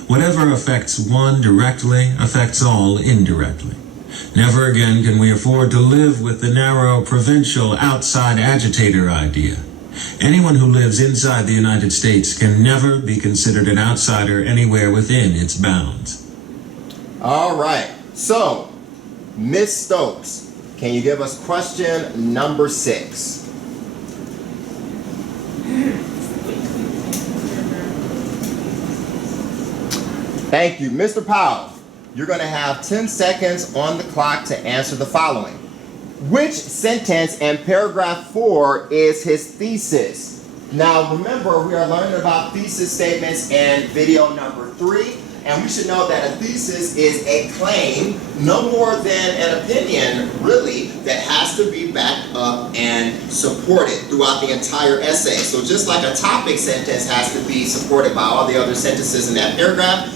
Whatever affects one directly affects all indirectly. Never again can we afford to live with the narrow provincial outside agitator idea. Anyone who lives inside the United States can never be considered an outsider anywhere within its bounds. All right. So, Miss Stokes, can you give us question number 6? Thank you. Mr. Powell, you're going to have 10 seconds on the clock to answer the following. Which sentence in paragraph 4 is his thesis? Now, remember, we are learning about thesis statements in video number 3, and we should know that a thesis is a claim, no more than an opinion, really, that has to be backed up and supported throughout the entire essay. So just like a topic sentence has to be supported by all the other sentences in that paragraph,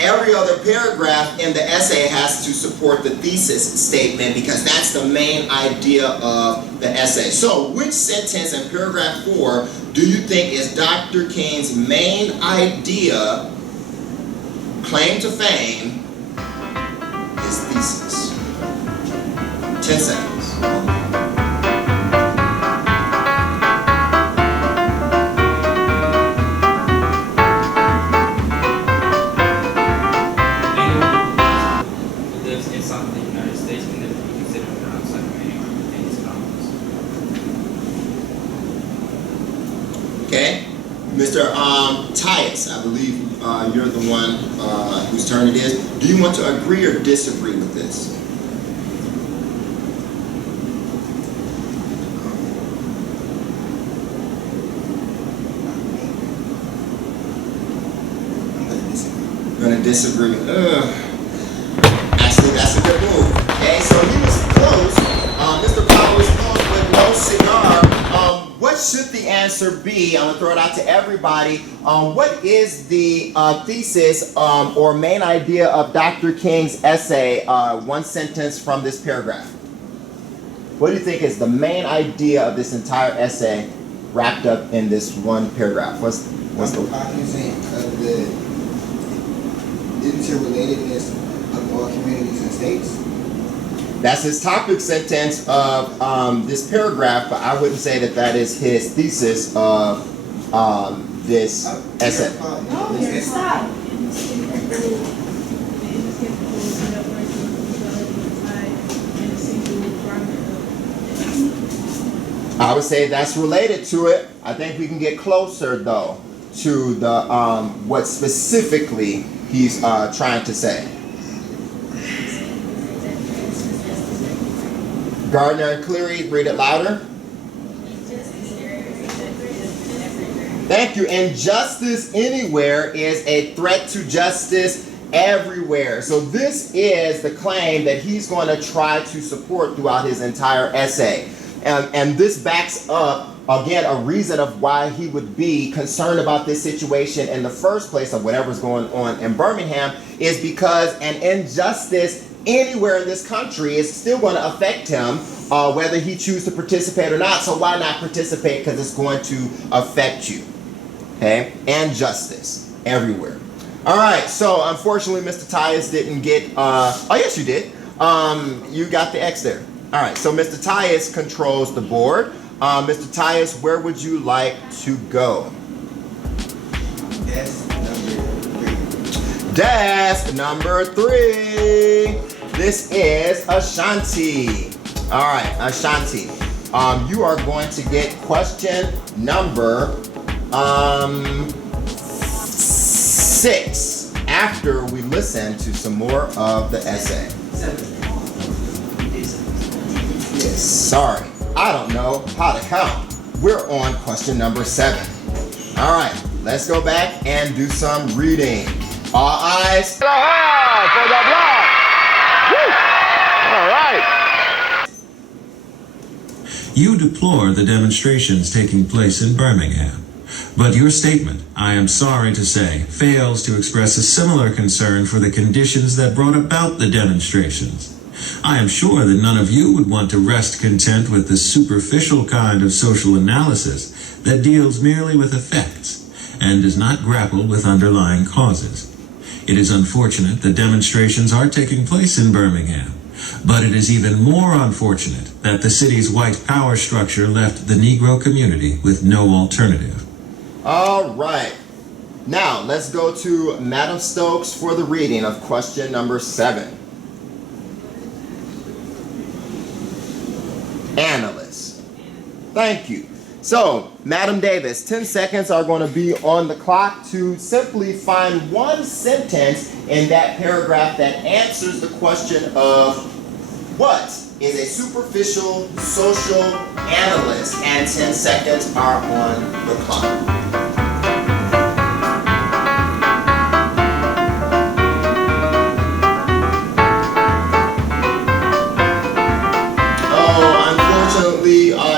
every other paragraph in the essay has to support the thesis statement because that's the main idea of the essay. So, which sentence in paragraph 4 do you think is Dr. King's main idea, claim to fame, his thesis? 10 seconds. Okay, Mr. Tyus, I believe you're the one whose turn it is. Do you want to agree or disagree with this? I'm going to disagree. Actually, that's a good move. Okay, so he was close. Mr. Powell was close with no cigar. What should the answer be? I'm going to throw it out to everybody. What is the thesis or main idea of Dr. King's essay, one sentence from this paragraph? What do you think is the main idea of this entire essay wrapped up in this one paragraph? What's the cognizant of the interrelatedness of all communities and states? That's his topic sentence of this paragraph, but I wouldn't say that that is his thesis of this essay. No, stop. I would say that's related to it. I think we can get closer though to the what specifically he's trying to say. Gardner and Cleary, read it louder. Thank you. Injustice anywhere is a threat to justice everywhere. So this is the claim that he's going to try to support throughout his entire essay. And this backs up, again, a reason of why he would be concerned about this situation in the first place of whatever's going on in Birmingham is because an injustice anywhere in this country is still going to affect him, whether he chooses to participate or not. So why not participate? Because it's going to affect you. Okay? And justice everywhere. All right. So unfortunately, Mr. Tyus didn't get. Oh yes, you did. You got the X there. All right. So Mr. Tyus controls the board. Mr. Tyus, where would you like to go? Desk number 3. This is Ashanti. All right, Ashanti. You are going to get question number 6 after we listen to some more of the essay. Yes, sorry. I don't know how to count. We're on question number 7. All right, let's go back and do some reading. All eyes. For the block. All right. You deplore the demonstrations taking place in Birmingham, but your statement, I am sorry to say, fails to express a similar concern for the conditions that brought about the demonstrations. I am sure that none of you would want to rest content with the superficial kind of social analysis that deals merely with effects and does not grapple with underlying causes. It is unfortunate that demonstrations are taking place in Birmingham, but it is even more unfortunate that the city's white power structure left the Negro community with no alternative. All right. Now, let's go to Madam Stokes for the reading of question number 7. Analyst. Thank you. So, Madam Davis, 10 seconds are going to be on the clock to simply find one sentence in that paragraph that answers the question of what is a superficial social analyst, and 10 seconds are on the clock.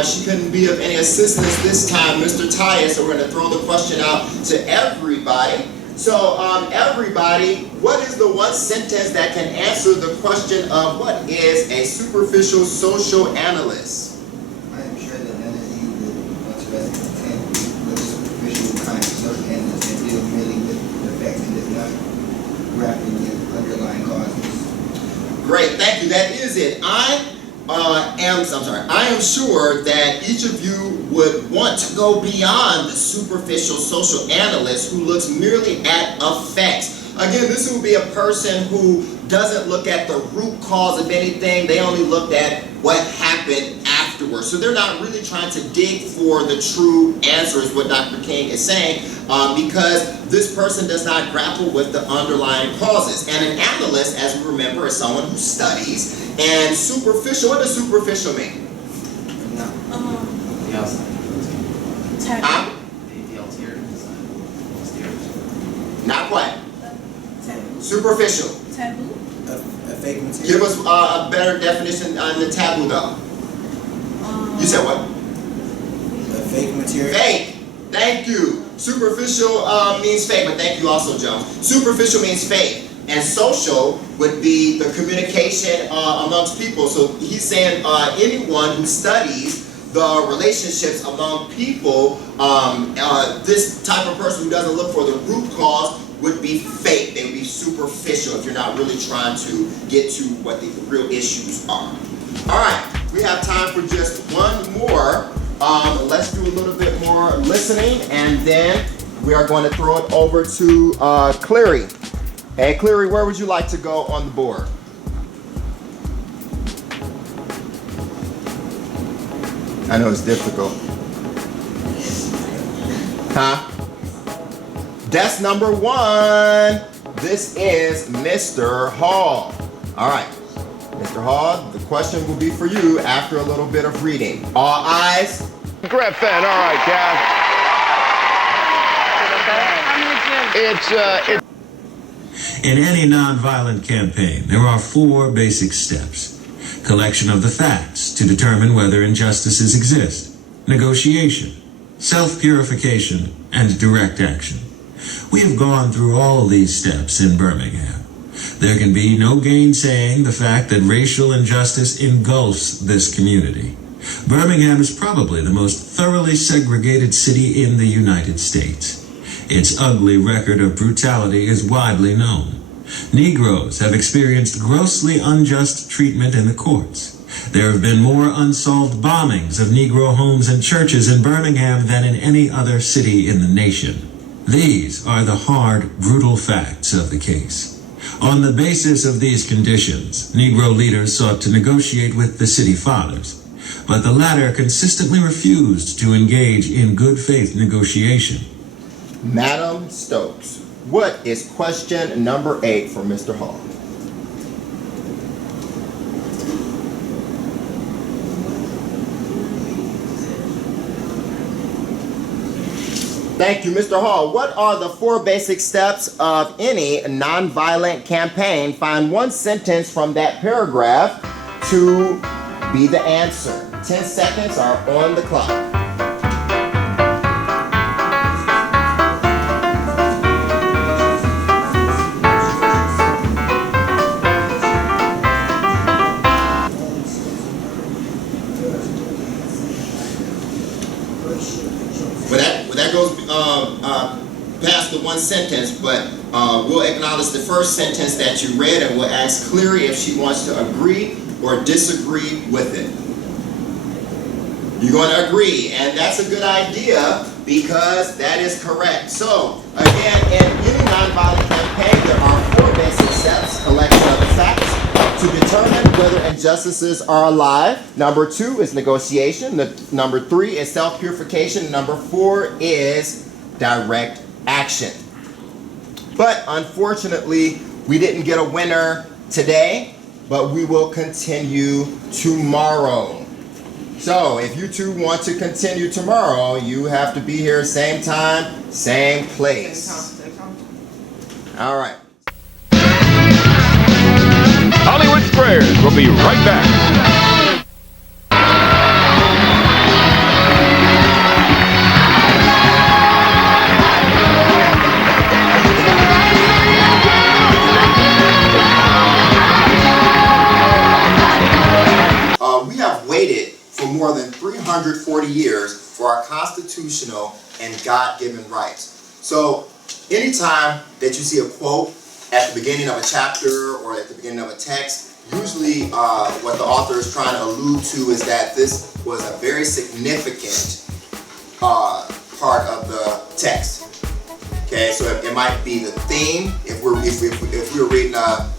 She couldn't be of any assistance this time, Mr. Tyus, so we're going to throw the question out to everybody. So, everybody, what is the one sentence that can answer the question of what is a superficial social analyst? I am sure that none of you would want to rest content with a superficial kind of social analyst that deals merely with the facts and does not grappling with underlying causes. Great, thank you. That is it. I am sure that each of you would want to go beyond the superficial social analyst who looks merely at effects. Again, this would be a person who doesn't look at the root cause of anything. They only looked at what happened afterwards. So they're not really trying to dig for the true answer, is what Dr. King is saying, because this person does not grapple with the underlying causes. And an analyst, as we remember, is someone who studies. And superficial, what does superficial mean? Not quite. Superficial. Taboo. A fake material. Give us a better definition on the taboo, though. You said what? A fake material. Fake. Thank you. Superficial means fake, but thank you also, Jones. Superficial means fake. And social would be the communication amongst people. So he's saying anyone who studies the relationships among people, this type of person who doesn't look for the root cause would be fake. They would be superficial if you're not really trying to get to what the real issues are. All right, we have time for just one more. Let's do a little bit more listening, and then we are going to throw it over to Cleary. Hey, Cleary, where would you like to go on the board? I know it's difficult. Huh? That's number 1. This is Mr. Hall. All right, Mr. Hall, the question will be for you after a little bit of reading. All eyes. Griffin, all right, Cav. In any nonviolent campaign, there are 4 basic steps. Collection of the facts to determine whether injustices exist, negotiation, self-purification, and direct action. We have gone through all of these steps in Birmingham. There can be no gainsaying the fact that racial injustice engulfs this community. Birmingham is probably the most thoroughly segregated city in the United States. Its ugly record of brutality is widely known. Negroes have experienced grossly unjust treatment in the courts. There have been more unsolved bombings of Negro homes and churches in Birmingham than in any other city in the nation. These are the hard, brutal facts of the case. On the basis of these conditions, Negro leaders sought to negotiate with the city fathers, but the latter consistently refused to engage in good faith negotiation. Madam Stokes, what is question number 8 for Mr. Hall? Thank you, Mr. Hall. What are the 4 basic steps of any nonviolent campaign? Find one sentence from that paragraph to be the answer. 10 seconds are on the clock. the one sentence, but we'll acknowledge the first sentence that you read, and we'll ask Cleary if she wants to agree or disagree with it. You're going to agree, and that's a good idea because that is correct. So, again, in any nonviolent campaign, there are 4 basic steps: collection of the facts to determine whether injustices are alive. Number 2 is negotiation. Number 3 is self-purification. Number 4 is direct action. But unfortunately, we didn't get a winner today, but we will continue tomorrow. So if you two want to continue tomorrow, you have to be here same time, same place. All right. Hollywood Squares will be right back. We have waited for more than 340 years for our constitutional and God-given rights. So anytime that you see a quote at the beginning of a chapter or at the beginning of a text, usually what the author is trying to allude to is that this was a very significant part of the text. Okay, so it might be the theme. If we were reading a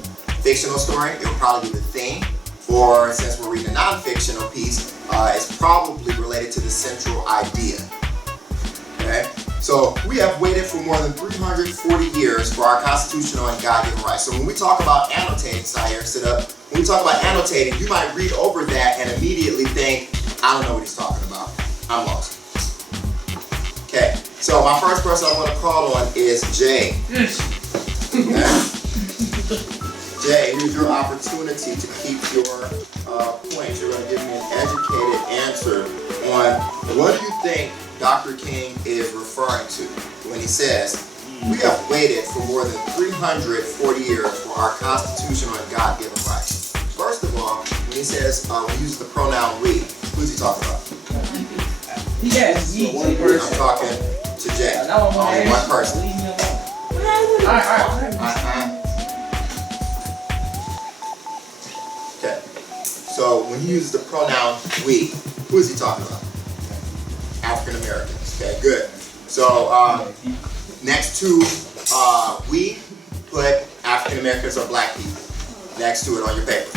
fictional story, it would probably be the theme. Or since we're reading a non-fictional piece, it's probably related to the central idea. Okay? So we have waited for more than 340 years for our constitutional and God-given rights. So when we talk about annotating, Sire, sit up. When we talk about annotating, you might read over that and immediately think, I don't know what he's talking about. I'm lost. Okay, so my first person I want to call on is Jay. Okay? Jay, here's your opportunity to keep your points. You're going to give me an educated answer on what do you think Dr. King is referring to when he says, we have waited for more than 340 years for our constitutional and God-given rights. First of all, when he says, when he uses the pronoun we, who's he talking about? Yes, I'm talking to Jay. Only one person. Okay. So when he uses the pronoun we, who is he talking about? African Americans. Okay, good. So next to we, put African Americans or black people next to it on your paper.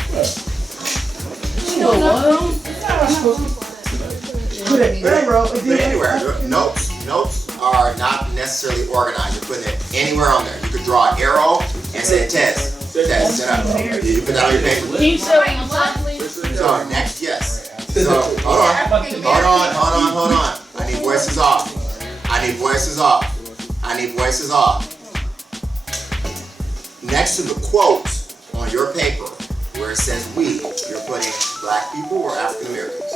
Put it anywhere. Notes are not necessarily organized. You're putting it anywhere on there. You could draw an arrow and say test. You put that on your paper. Can you show me a slide, please? So next, yes. So hold on. I need voices off. Next to the quote on your paper where it says we, you're putting black people or African Americans.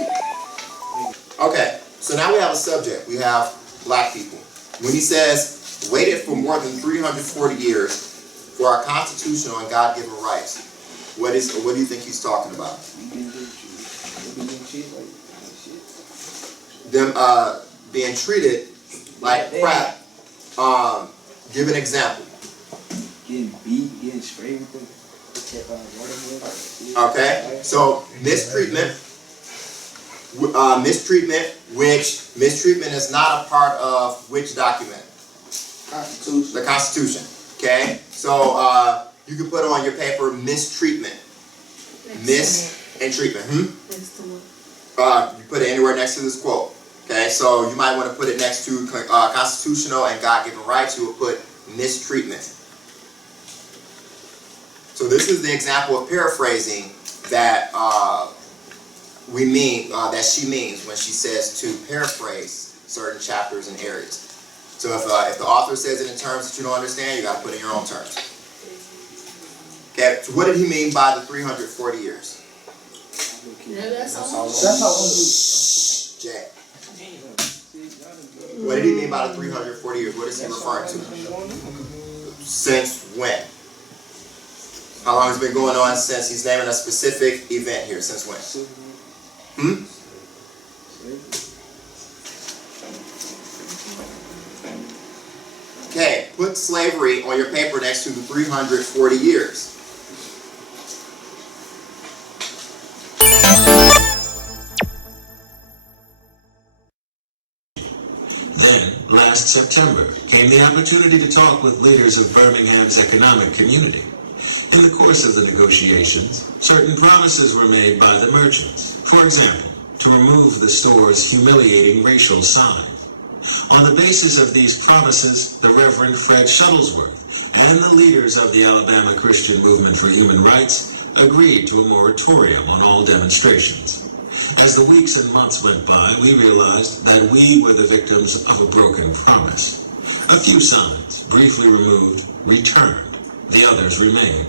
Okay, so now we have a subject. We have black people. When he says waited for more than 340 years for our constitutional and God-given rights, what do you think he's talking about? Them being treated like crap. Give an example. Getting beat, getting sprayed with them. Okay, so mistreatment, mistreatment is not a part of which document? Constitution. The Constitution. Okay, so you can put on your paper mistreatment. And treatment. You put it anywhere next to this quote. Okay, so you might want to put it next to constitutional and God-given rights. You will put mistreatment. So this is the example of paraphrasing that she means when she says to paraphrase certain chapters and areas. So if the author says it in terms that you don't understand, you got to put it in your own terms. Okay, so what did he mean by the 340 years? That's all. Jay. What did he mean by the 340 years? What is he referring to? Since when? How long has it been going on since? He's naming a specific event here. Since when? Okay, put put slavery on your paper next to the 340 years. Then, last September, came the opportunity to talk with leaders of Birmingham's economic community. In the course of the negotiations, certain promises were made by the merchants. For example, to remove the store's humiliating racial sign. On the basis of these promises, the Reverend Fred Shuttlesworth and the leaders of the Alabama Christian Movement for Human Rights agreed to a moratorium on all demonstrations. As the weeks and months went by, we realized that we were the victims of a broken promise. A few signs, briefly removed, returned. The others remained.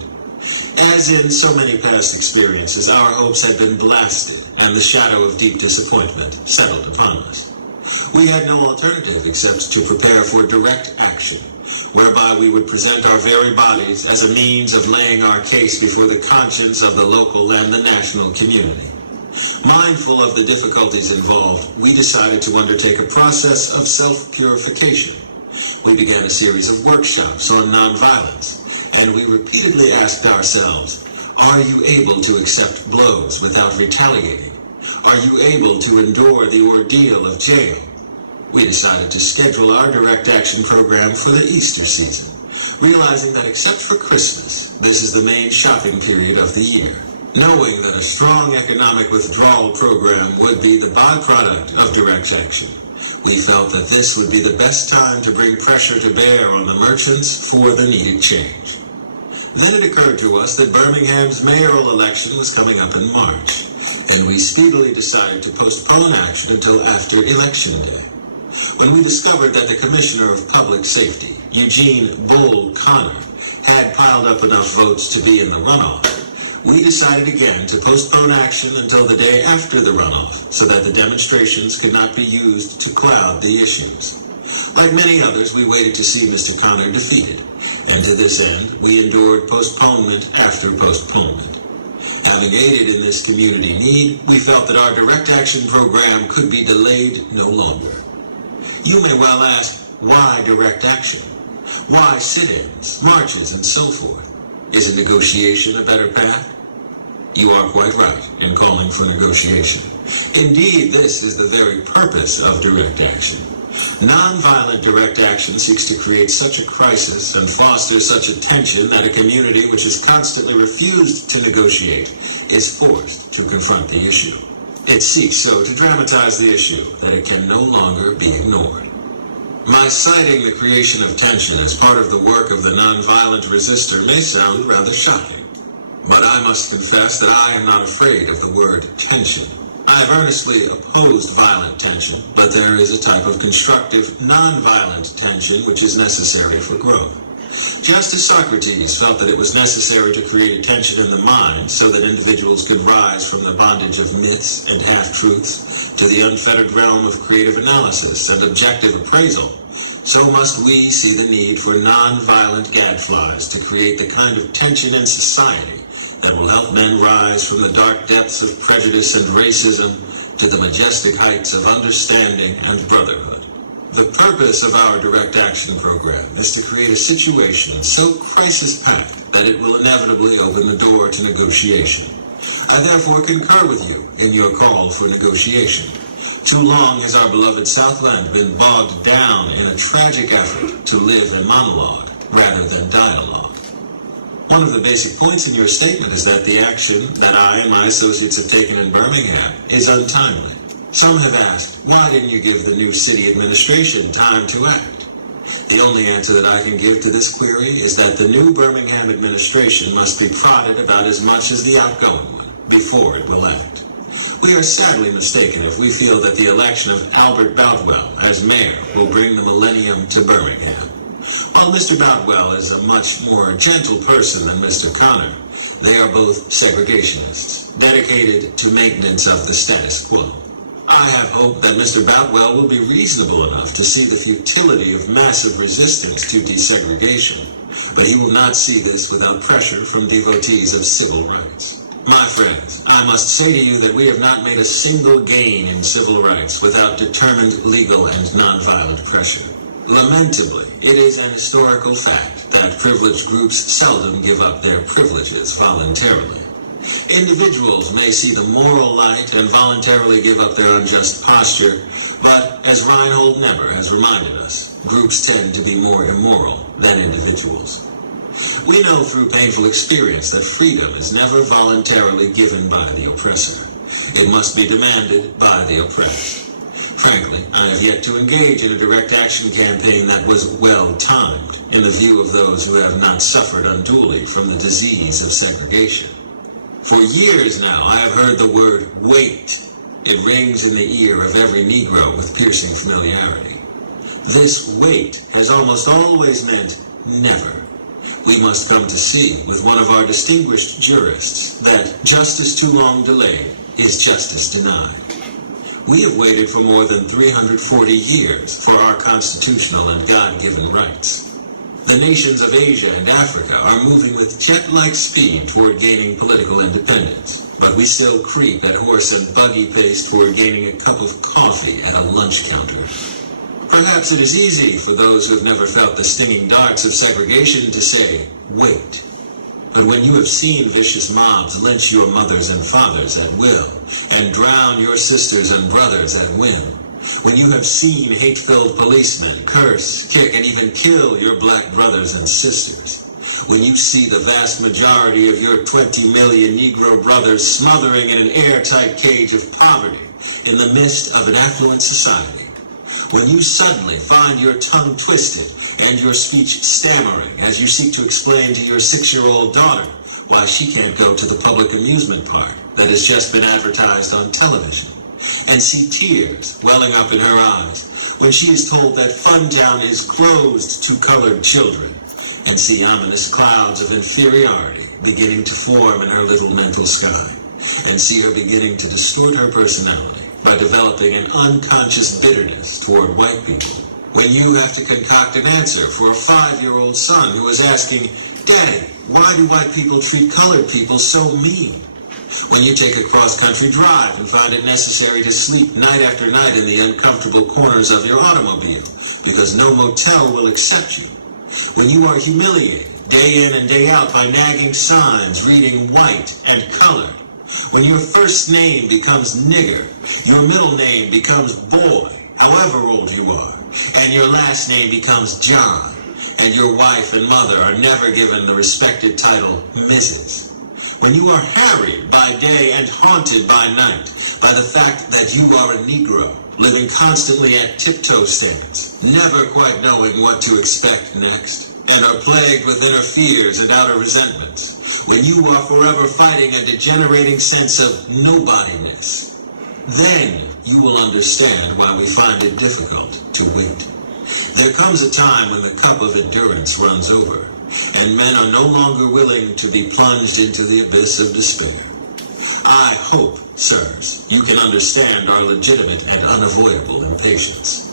As in so many past experiences, our hopes had been blasted, and the shadow of deep disappointment settled upon us. We had no alternative except to prepare for direct action, whereby we would present our very bodies as a means of laying our case before the conscience of the local and the national community. Mindful of the difficulties involved, we decided to undertake a process of self-purification. We began a series of workshops on nonviolence, and we repeatedly asked ourselves, are you able to accept blows without retaliating? Are you able to endure the ordeal of jail? We decided to schedule our direct action program for the Easter season, realizing that except for Christmas, this is the main shopping period of the year. Knowing that a strong economic withdrawal program would be the byproduct of direct action, we felt that this would be the best time to bring pressure to bear on the merchants for the needed change. Then it occurred to us that Birmingham's mayoral election was coming up in March, and we speedily decided to postpone action until after Election Day. When we discovered that the Commissioner of Public Safety, Eugene Bull Connor, had piled up enough votes to be in the runoff, we decided again to postpone action until the day after the runoff, so that the demonstrations could not be used to cloud the issues. Like many others, we waited to see Mr. Connor defeated, and to this end, we endured postponement after postponement. Having aided in this community need, we felt that our direct action program could be delayed no longer. You may well ask, why direct action? Why sit-ins, marches, and so forth? Isn't negotiation a better path? You are quite right in calling for negotiation. Indeed, this is the very purpose of direct action. Nonviolent direct action seeks to create such a crisis and foster such a tension that a community which has constantly refused to negotiate is forced to confront the issue. It seeks so to dramatize the issue that it can no longer be ignored. My citing the creation of tension as part of the work of the nonviolent resistor may sound rather shocking. But I must confess that I am not afraid of the word tension. I have earnestly opposed violent tension, but there is a type of constructive, nonviolent tension which is necessary for growth. Just as Socrates felt that it was necessary to create a tension in the mind so that individuals could rise from the bondage of myths and half-truths to the unfettered realm of creative analysis and objective appraisal, so must we see the need for nonviolent gadflies to create the kind of tension in society that will help men rise from the dark depths of prejudice and racism to the majestic heights of understanding and brotherhood. The purpose of our direct action program is to create a situation so crisis-packed that it will inevitably open the door to negotiation. I therefore concur with you in your call for negotiation. Too long has our beloved Southland been bogged down in a tragic effort to live in monologue rather than dialogue. One of the basic points in your statement is that the action that I and my associates have taken in Birmingham is untimely. Some have asked, why didn't you give the new city administration time to act? The only answer that I can give to this query is that the new Birmingham administration must be prodded about as much as the outgoing one before it will act. We are sadly mistaken if we feel that the election of Albert Boutwell as mayor will bring the millennium to Birmingham. While Mr. Boutwell is a much more gentle person than Mr. Connor, they are both segregationists, dedicated to maintenance of the status quo. I have hope that Mr. Boutwell will be reasonable enough to see the futility of massive resistance to desegregation, but he will not see this without pressure from devotees of civil rights. My friends, I must say to you that we have not made a single gain in civil rights without determined legal and nonviolent pressure. Lamentably, it is an historical fact that privileged groups seldom give up their privileges voluntarily. Individuals may see the moral light and voluntarily give up their unjust posture, but as Reinhold Niebuhr has reminded us, groups tend to be more immoral than individuals. We know through painful experience that freedom is never voluntarily given by the oppressor. It must be demanded by the oppressed. Frankly, I have yet to engage in a direct action campaign that was well-timed in the view of those who have not suffered unduly from the disease of segregation. For years now, I have heard the word wait. It rings in the ear of every Negro with piercing familiarity. This wait has almost always meant never. We must come to see with one of our distinguished jurists that justice too long delayed is justice denied. We have waited for more than 340 years for our constitutional and God-given rights. The nations of Asia and Africa are moving with jet-like speed toward gaining political independence, but we still creep at horse and buggy pace toward gaining a cup of coffee at a lunch counter. Perhaps it is easy for those who have never felt the stinging darts of segregation to say, wait. But when you have seen vicious mobs lynch your mothers and fathers at will, and drown your sisters and brothers at whim, when you have seen hate-filled policemen curse, kick, and even kill your black brothers and sisters, when you see the vast majority of your 20 million Negro brothers smothering in an airtight cage of poverty in the midst of an affluent society, when you suddenly find your tongue twisted and your speech stammering as you seek to explain to your 6-year-old daughter why she can't go to the public amusement park that has just been advertised on television, and see tears welling up in her eyes when she is told that Funtown is closed to colored children, and see ominous clouds of inferiority beginning to form in her little mental sky, and see her beginning to distort her personality by developing an unconscious bitterness toward white people, when you have to concoct an answer for a 5-year-old son who is asking, Daddy, why do white people treat colored people so mean? When you take a cross-country drive and find it necessary to sleep night after night in the uncomfortable corners of your automobile because no motel will accept you. When you are humiliated day in and day out by nagging signs reading white and colored. When your first name becomes nigger, your middle name becomes boy, however old you are, and your last name becomes John, and your wife and mother are never given the respected title Mrs. When you are harried by day and haunted by night by the fact that you are a Negro, living constantly at tiptoe stance, never quite knowing what to expect next, and are plagued with inner fears and outer resentments, when you are forever fighting a degenerating sense of nobodiness, then you will understand why we find it difficult to wait. There comes a time when the cup of endurance runs over, and men are no longer willing to be plunged into the abyss of despair. I hope, sirs, you can understand our legitimate and unavoidable impatience.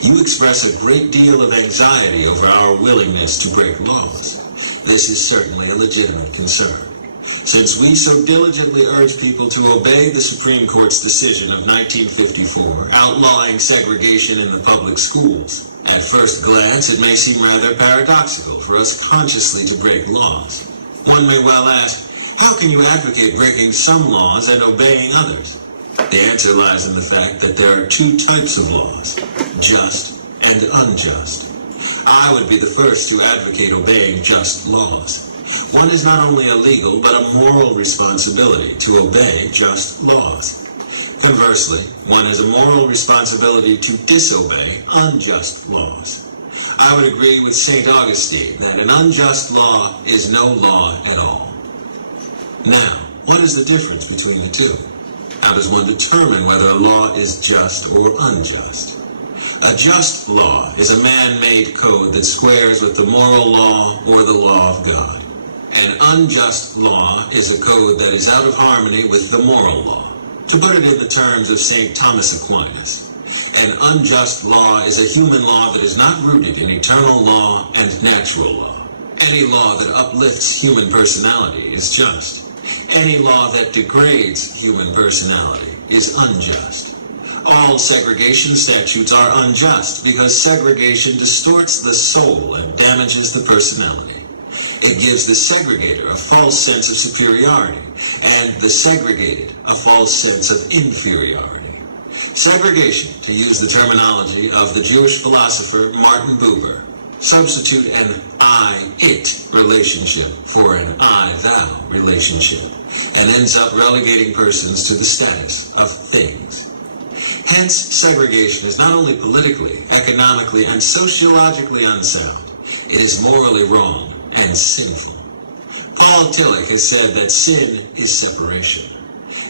You express a great deal of anxiety over our willingness to break laws. This is certainly a legitimate concern. Since we so diligently urge people to obey the Supreme Court's decision of 1954 outlawing segregation in the public schools, at first glance it may seem rather paradoxical for us consciously to break laws. One may well ask, how can you advocate breaking some laws and obeying others? The answer lies in the fact that there are two types of laws, just and unjust. I would be the first to advocate obeying just laws. One is not only a legal but a moral responsibility to obey just laws. Conversely, one has a moral responsibility to disobey unjust laws. I would agree with St. Augustine that an unjust law is no law at all. Now, what is the difference between the two? How does one determine whether a law is just or unjust? A just law is a man-made code that squares with the moral law or the law of God. An unjust law is a code that is out of harmony with the moral law. To put it in the terms of St. Thomas Aquinas, an unjust law is a human law that is not rooted in eternal law and natural law. Any law that uplifts human personality is just. Any law that degrades human personality is unjust. All segregation statutes are unjust because segregation distorts the soul and damages the personality. It gives the segregator a false sense of superiority and the segregated a false sense of inferiority. Segregation, to use the terminology of the Jewish philosopher Martin Buber, substitute an I-it relationship for an I-thou relationship and ends up relegating persons to the status of things. Hence, segregation is not only politically, economically, and sociologically unsound, it is morally wrong and sinful. Paul Tillich has said that sin is separation.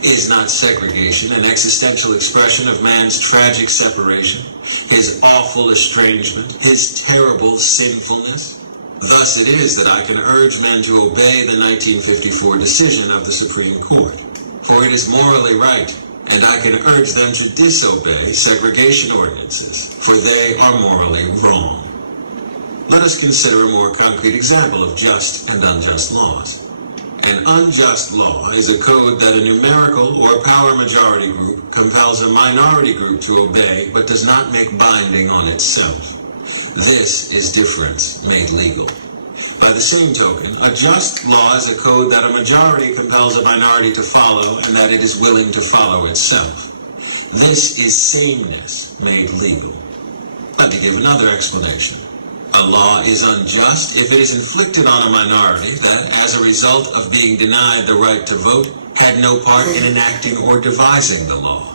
Is not segregation an existential expression of man's tragic separation, his awful estrangement, his terrible sinfulness? Thus it is that I can urge men to obey the 1954 decision of the Supreme Court, for it is morally right, and I can urge them to disobey segregation ordinances, for they are morally wrong. Let us consider a more concrete example of just and unjust laws. An unjust law is a code that a numerical or power majority group compels a minority group to obey but does not make binding on itself. This is difference made legal. By the same token, a just law is a code that a majority compels a minority to follow and that it is willing to follow itself. This is sameness made legal. Let me give another explanation. A law is unjust if it is inflicted on a minority that, as a result of being denied the right to vote, had no part in enacting or devising the law.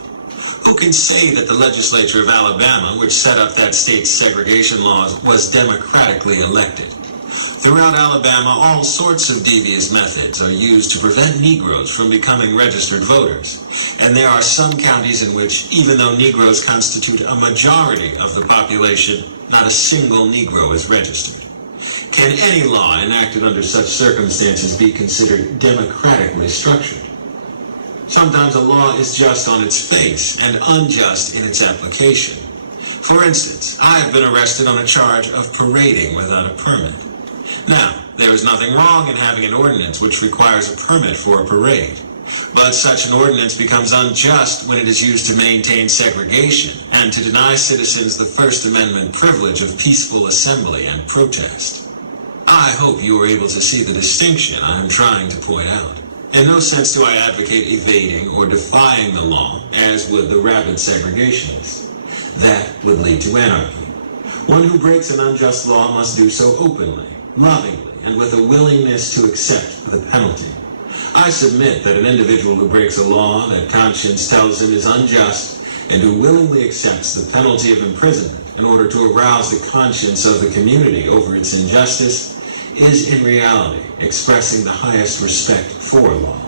Who can say that the legislature of Alabama, which set up that state's segregation laws, was democratically elected? Throughout Alabama, all sorts of devious methods are used to prevent Negroes from becoming registered voters. And there are some counties in which, even though Negroes constitute a majority of the population, not a single Negro is registered. Can any law enacted under such circumstances be considered democratically structured? Sometimes a law is just on its face and unjust in its application. For instance, I have been arrested on a charge of parading without a permit. Now, there is nothing wrong in having an ordinance which requires a permit for a parade. But such an ordinance becomes unjust when it is used to maintain segregation and to deny citizens the First Amendment privilege of peaceful assembly and protest. I hope you are able to see the distinction I am trying to point out. In no sense do I advocate evading or defying the law, as would the rabid segregationists. That would lead to anarchy. One who breaks an unjust law must do so openly, lovingly, and with a willingness to accept the penalty. I submit that an individual who breaks a law that conscience tells him is unjust and who willingly accepts the penalty of imprisonment in order to arouse the conscience of the community over its injustice is in reality expressing the highest respect for law.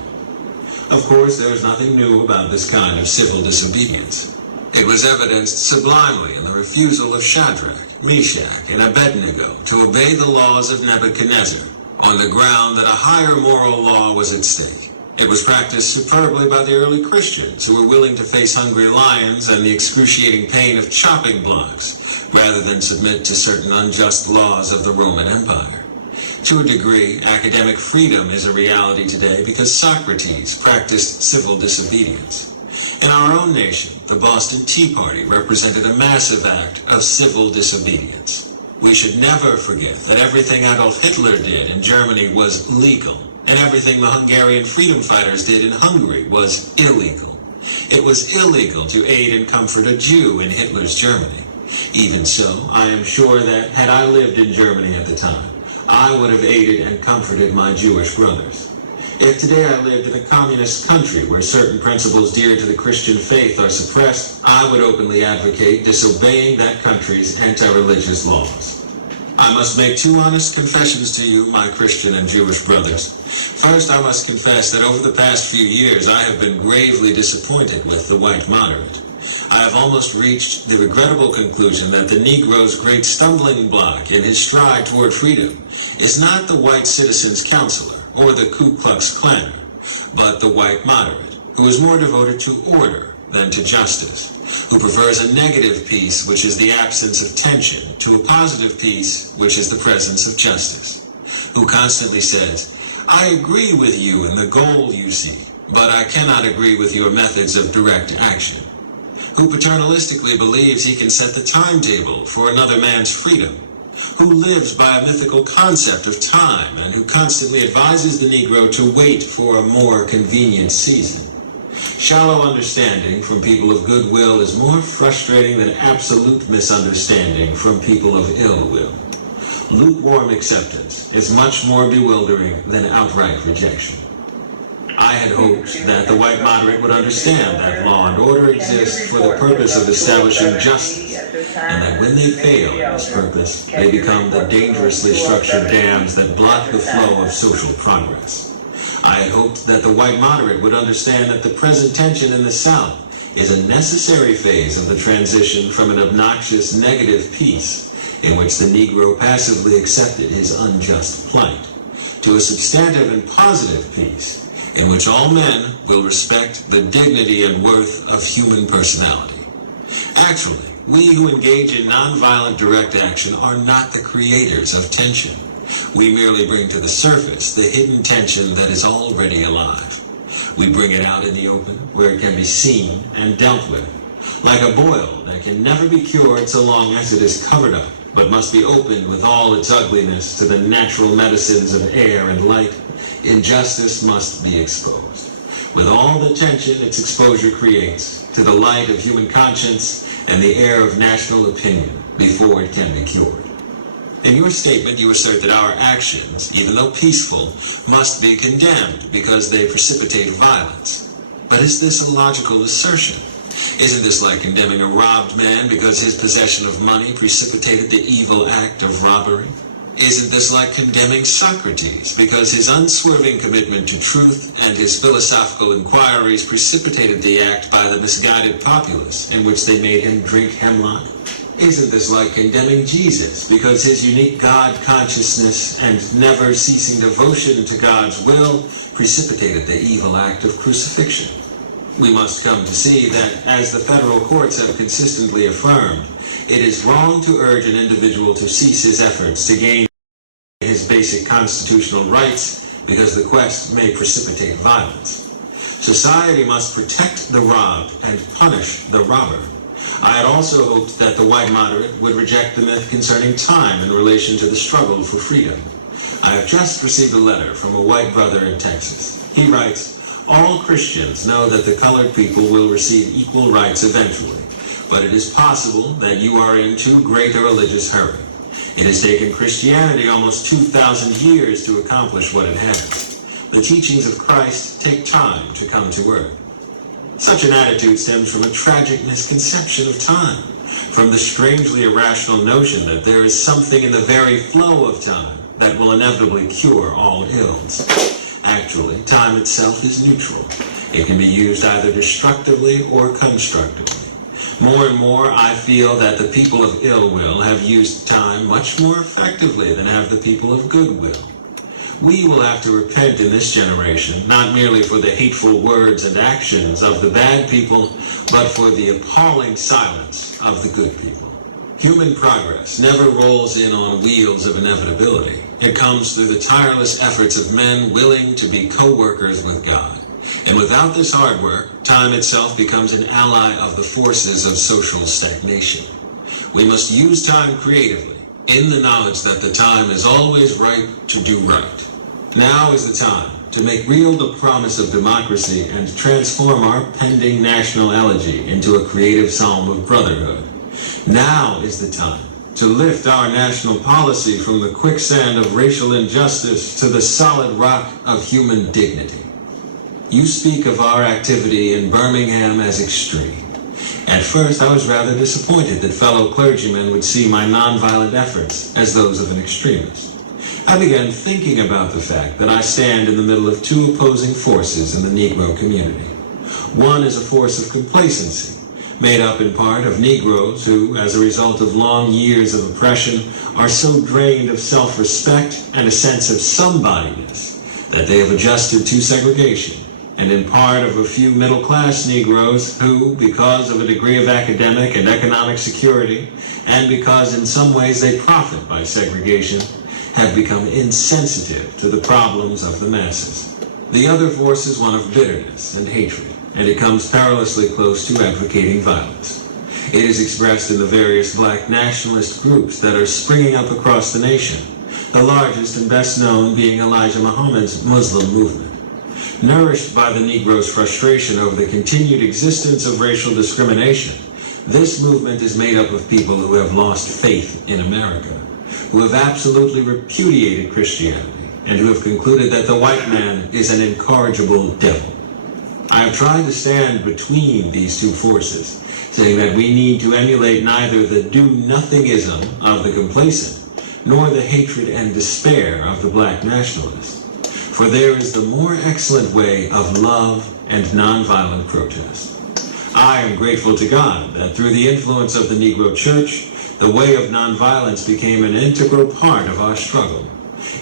Of course, there is nothing new about this kind of civil disobedience. It was evidenced sublimely in the refusal of Shadrach, Meshach, and Abednego to obey the laws of Nebuchadnezzar, on the ground that a higher moral law was at stake. It was practiced superbly by the early Christians who were willing to face hungry lions and the excruciating pain of chopping blocks, rather than submit to certain unjust laws of the Roman Empire. To a degree, academic freedom is a reality today because Socrates practiced civil disobedience. In our own nation, the Boston Tea Party represented a massive act of civil disobedience. We should never forget that everything Adolf Hitler did in Germany was legal, and everything the Hungarian freedom fighters did in Hungary was illegal. It was illegal to aid and comfort a Jew in Hitler's Germany. Even so, I am sure that had I lived in Germany at the time, I would have aided and comforted my Jewish brothers. If today I lived in a communist country where certain principles dear to the Christian faith are suppressed, I would openly advocate disobeying that country's anti-religious laws. I must make two honest confessions to you, my Christian and Jewish brothers. First, I must confess that over the past few years I have been gravely disappointed with the white moderate. I have almost reached the regrettable conclusion that the Negro's great stumbling block in his stride toward freedom is not the white citizen's counselor or the Ku Klux Klaner, but the white moderate, who is more devoted to order than to justice, who prefers a negative peace, which is the absence of tension, to a positive peace, which is the presence of justice, who constantly says, I agree with you in the goal you seek, but I cannot agree with your methods of direct action. who paternalistically believes he can set the timetable for another man's freedom, who lives by a mythical concept of time and who constantly advises the Negro to wait for a more convenient season. Shallow understanding from people of goodwill is more frustrating than absolute misunderstanding from people of ill will. Lukewarm acceptance is much more bewildering than outright rejection. I had hoped that the white moderate would understand that law and order exist for the purpose of establishing justice, and that when they fail in this purpose, they become the dangerously structured dams that block the flow of social progress. I had hoped that the white moderate would understand that the present tension in the South is a necessary phase of the transition from an obnoxious negative peace in which the Negro passively accepted his unjust plight, to a substantive and positive peace in which all men will respect the dignity and worth of human personality. Actually, we who engage in nonviolent direct action are not the creators of tension. We merely bring to the surface the hidden tension that is already alive. We bring it out in the open where it can be seen and dealt with, like a boil that can never be cured so long as it is covered up, but must be opened with all its ugliness to the natural medicines of air and light. Injustice must be exposed, with all the tension its exposure creates, to the light of human conscience and the air of national opinion before it can be cured. In your statement, you assert that our actions, even though peaceful, must be condemned because they precipitate violence. But is this a logical assertion? Isn't this like condemning a robbed man because his possession of money precipitated the evil act of robbery? Isn't this like condemning Socrates because his unswerving commitment to truth and his philosophical inquiries precipitated the act by the misguided populace in which they made him drink hemlock? Isn't this like condemning Jesus because his unique God consciousness and never ceasing devotion to God's will precipitated the evil act of crucifixion? We must come to see that, as the federal courts have consistently affirmed, it is wrong to urge an individual to cease his efforts to gain his basic constitutional rights because the quest may precipitate violence. Society must protect the robbed and punish the robber. I had also hoped that the white moderate would reject the myth concerning time in relation to the struggle for freedom. I have just received a letter from a white brother in Texas. He writes, "All Christians know that the colored people will receive equal rights eventually, but it is possible that you are in too great a religious hurry. It has taken Christianity almost 2,000 years to accomplish what it has. The teachings of Christ take time to come to earth." Such an attitude stems from a tragic misconception of time, from the strangely irrational notion that there is something in the very flow of time that will inevitably cure all ills. Actually, time itself is neutral. It can be used either destructively or constructively. More and more, I feel that the people of ill will have used time much more effectively than have the people of good will. We will have to repent in this generation, not merely for the hateful words and actions of the bad people, but for the appalling silence of the good people. Human progress never rolls in on wheels of inevitability. It comes through the tireless efforts of men willing to be co-workers with God. And without this hard work, time itself becomes an ally of the forces of social stagnation. We must use time creatively, in the knowledge that the time is always ripe to do right. Now is the time to make real the promise of democracy and transform our pending national elegy into a creative psalm of brotherhood. Now is the time to lift our national policy from the quicksand of racial injustice to the solid rock of human dignity. You speak of our activity in Birmingham as extreme. At first, I was rather disappointed that fellow clergymen would see my nonviolent efforts as those of an extremist. I began thinking about the fact that I stand in the middle of two opposing forces in the Negro community. One is a force of complacency, made up in part of Negroes who, as a result of long years of oppression, are so drained of self-respect and a sense of somebodyness that they have adjusted to segregation, and in part of a few middle-class Negroes who, because of a degree of academic and economic security, and because in some ways they profit by segregation, have become insensitive to the problems of the masses. The other force is one of bitterness and hatred, and it comes perilously close to advocating violence. It is expressed in the various black nationalist groups that are springing up across the nation, the largest and best known being Elijah Muhammad's Muslim movement. Nourished by the Negro's frustration over the continued existence of racial discrimination, this movement is made up of people who have lost faith in America, who have absolutely repudiated Christianity, and who have concluded that the white man is an incorrigible devil. I have tried to stand between these two forces, saying that we need to emulate neither the do-nothingism of the complacent, nor the hatred and despair of the black nationalist. For there is the more excellent way of love and nonviolent protest. I am grateful to God that through the influence of the Negro Church, the way of nonviolence became an integral part of our struggle.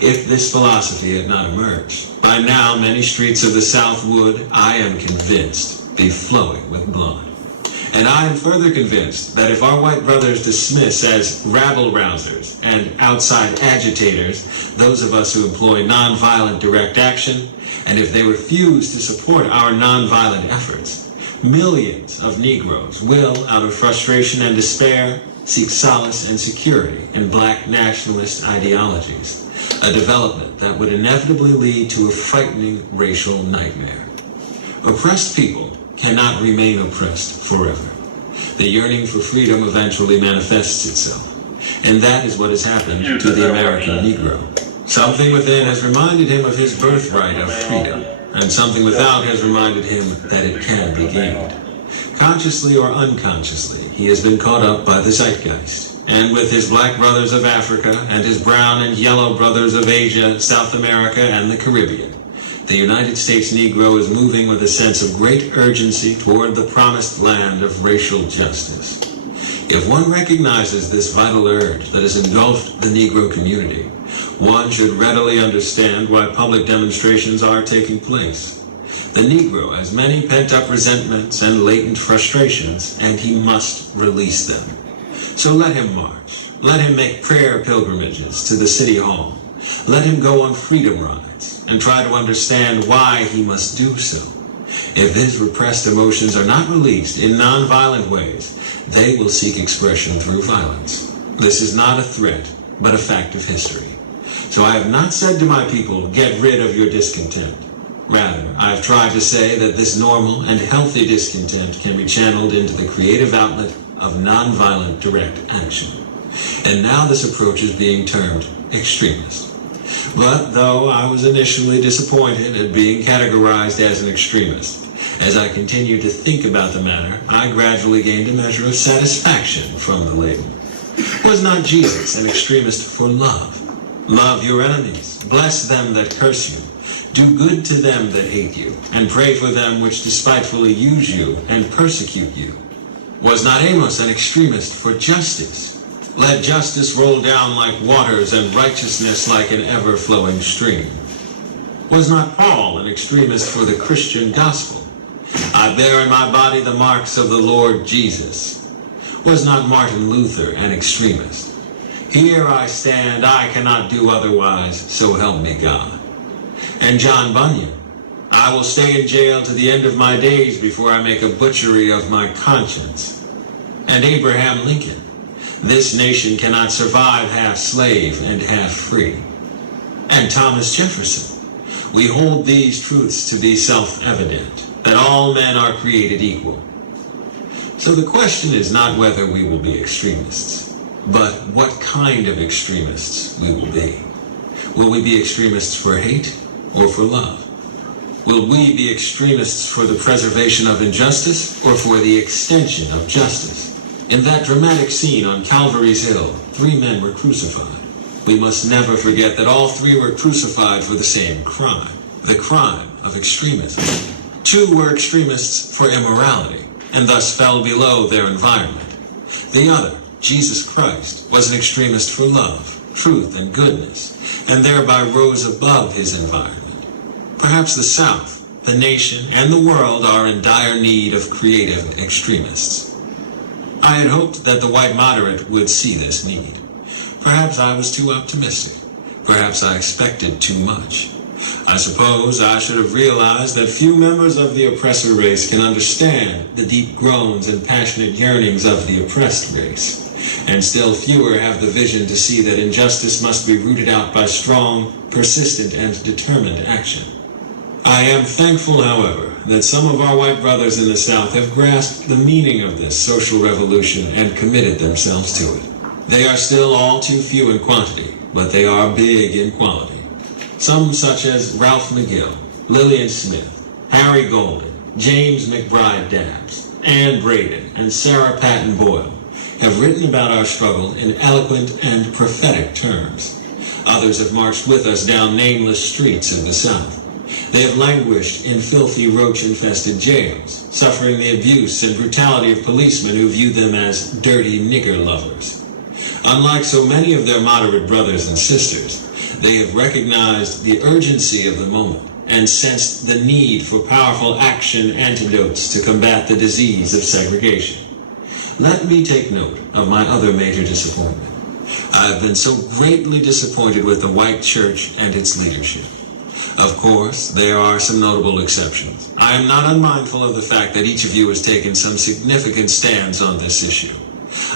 If this philosophy had not emerged, by now many streets of the South would, I am convinced, be flowing with blood. And I am further convinced that if our white brothers dismiss as rabble-rousers and outside agitators those of us who employ nonviolent direct action, and if they refuse to support our nonviolent efforts, millions of Negroes will, out of frustration and despair, seek solace and security in black nationalist ideologies, a development that would inevitably lead to a frightening racial nightmare. Oppressed people cannot remain oppressed forever. The yearning for freedom eventually manifests itself, and that is what has happened to the American Negro. Something within has reminded him of his birthright of freedom, and something without has reminded him that it can be gained. Consciously or unconsciously, he has been caught up by the zeitgeist, and with his black brothers of Africa and his brown and yellow brothers of Asia, South America, and the Caribbean, the United States Negro is moving with a sense of great urgency toward the promised land of racial justice. If one recognizes this vital urge that has engulfed the Negro community, one should readily understand why public demonstrations are taking place. The Negro has many pent-up resentments and latent frustrations, and he must release them. So let him march. Let him make prayer pilgrimages to the City Hall. Let him go on freedom rides and try to understand why he must do so. If his repressed emotions are not released in nonviolent ways, they will seek expression through violence. This is not a threat, but a fact of history. So I have not said to my people, get rid of your discontent. Rather, I have tried to say that this normal and healthy discontent can be channeled into the creative outlet of nonviolent direct action. And now this approach is being termed extremist. But though I was initially disappointed at being categorized as an extremist, as I continued to think about the matter, I gradually gained a measure of satisfaction from the label. Was not Jesus an extremist for love? Love your enemies, bless them that curse you, do good to them that hate you, and pray for them which despitefully use you and persecute you. Was not Amos an extremist for justice? Let justice roll down like waters and righteousness like an ever-flowing stream. Was not Paul an extremist for the Christian gospel? I bear in my body the marks of the Lord Jesus. Was not Martin Luther an extremist? Here I stand, I cannot do otherwise, so help me God. And John Bunyan, I will stay in jail to the end of my days before I make a butchery of my conscience. And Abraham Lincoln, this nation cannot survive half slave and half free. And Thomas Jefferson, we hold these truths to be self-evident, that all men are created equal. So the question is not whether we will be extremists, but what kind of extremists we will be. Will we be extremists for hate or for love? Will we be extremists for the preservation of injustice or for the extension of justice? In that dramatic scene on Calvary's Hill, 3 men were crucified. We must never forget that all 3 were crucified for the same crime, the crime of extremism. 2 were extremists for immorality, and thus fell below their environment. The other, Jesus Christ, was an extremist for love, truth, and goodness, and thereby rose above his environment. Perhaps the South, the nation, and the world are in dire need of creative extremists. I had hoped that the white moderate would see this need. Perhaps I was too optimistic. Perhaps I expected too much. I suppose I should have realized that few members of the oppressor race can understand the deep groans and passionate yearnings of the oppressed race, and still fewer have the vision to see that injustice must be rooted out by strong, persistent, and determined action. I am thankful, however, that some of our white brothers in the South have grasped the meaning of this social revolution and committed themselves to it. They are still all too few in quantity, but they are big in quality. Some such as Ralph McGill, Lillian Smith, Harry Golden, James McBride Dabbs, Ann Braden, and Sarah Patton Boyle have written about our struggle in eloquent and prophetic terms. Others have marched with us down nameless streets of the South. They have languished in filthy, roach-infested jails, suffering the abuse and brutality of policemen who view them as dirty nigger lovers. Unlike so many of their moderate brothers and sisters, they have recognized the urgency of the moment and sensed the need for powerful action antidotes to combat the disease of segregation. Let me take note of my other major disappointment. I have been so greatly disappointed with the white church and its leadership. Of course, there are some notable exceptions. I am not unmindful of the fact that each of you has taken some significant stands on this issue.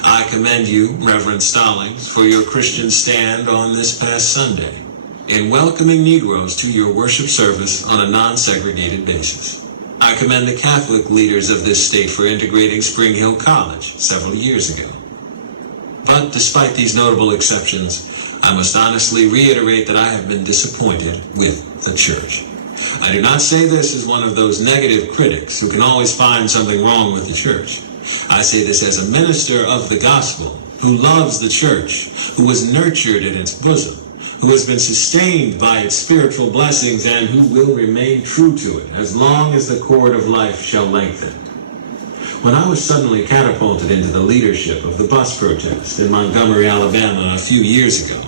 I commend you, Reverend Stallings, for your Christian stand on this past Sunday in welcoming Negroes to your worship service on a non-segregated basis. I commend the Catholic leaders of this state for integrating Spring Hill College several years ago. But despite these notable exceptions, I must honestly reiterate that I have been disappointed with the church. I do not say this as one of those negative critics who can always find something wrong with the church. I say this as a minister of the gospel who loves the church, who was nurtured in its bosom, who has been sustained by its spiritual blessings, and who will remain true to it as long as the cord of life shall lengthen. When I was suddenly catapulted into the leadership of the bus protest in Montgomery, Alabama a few years ago,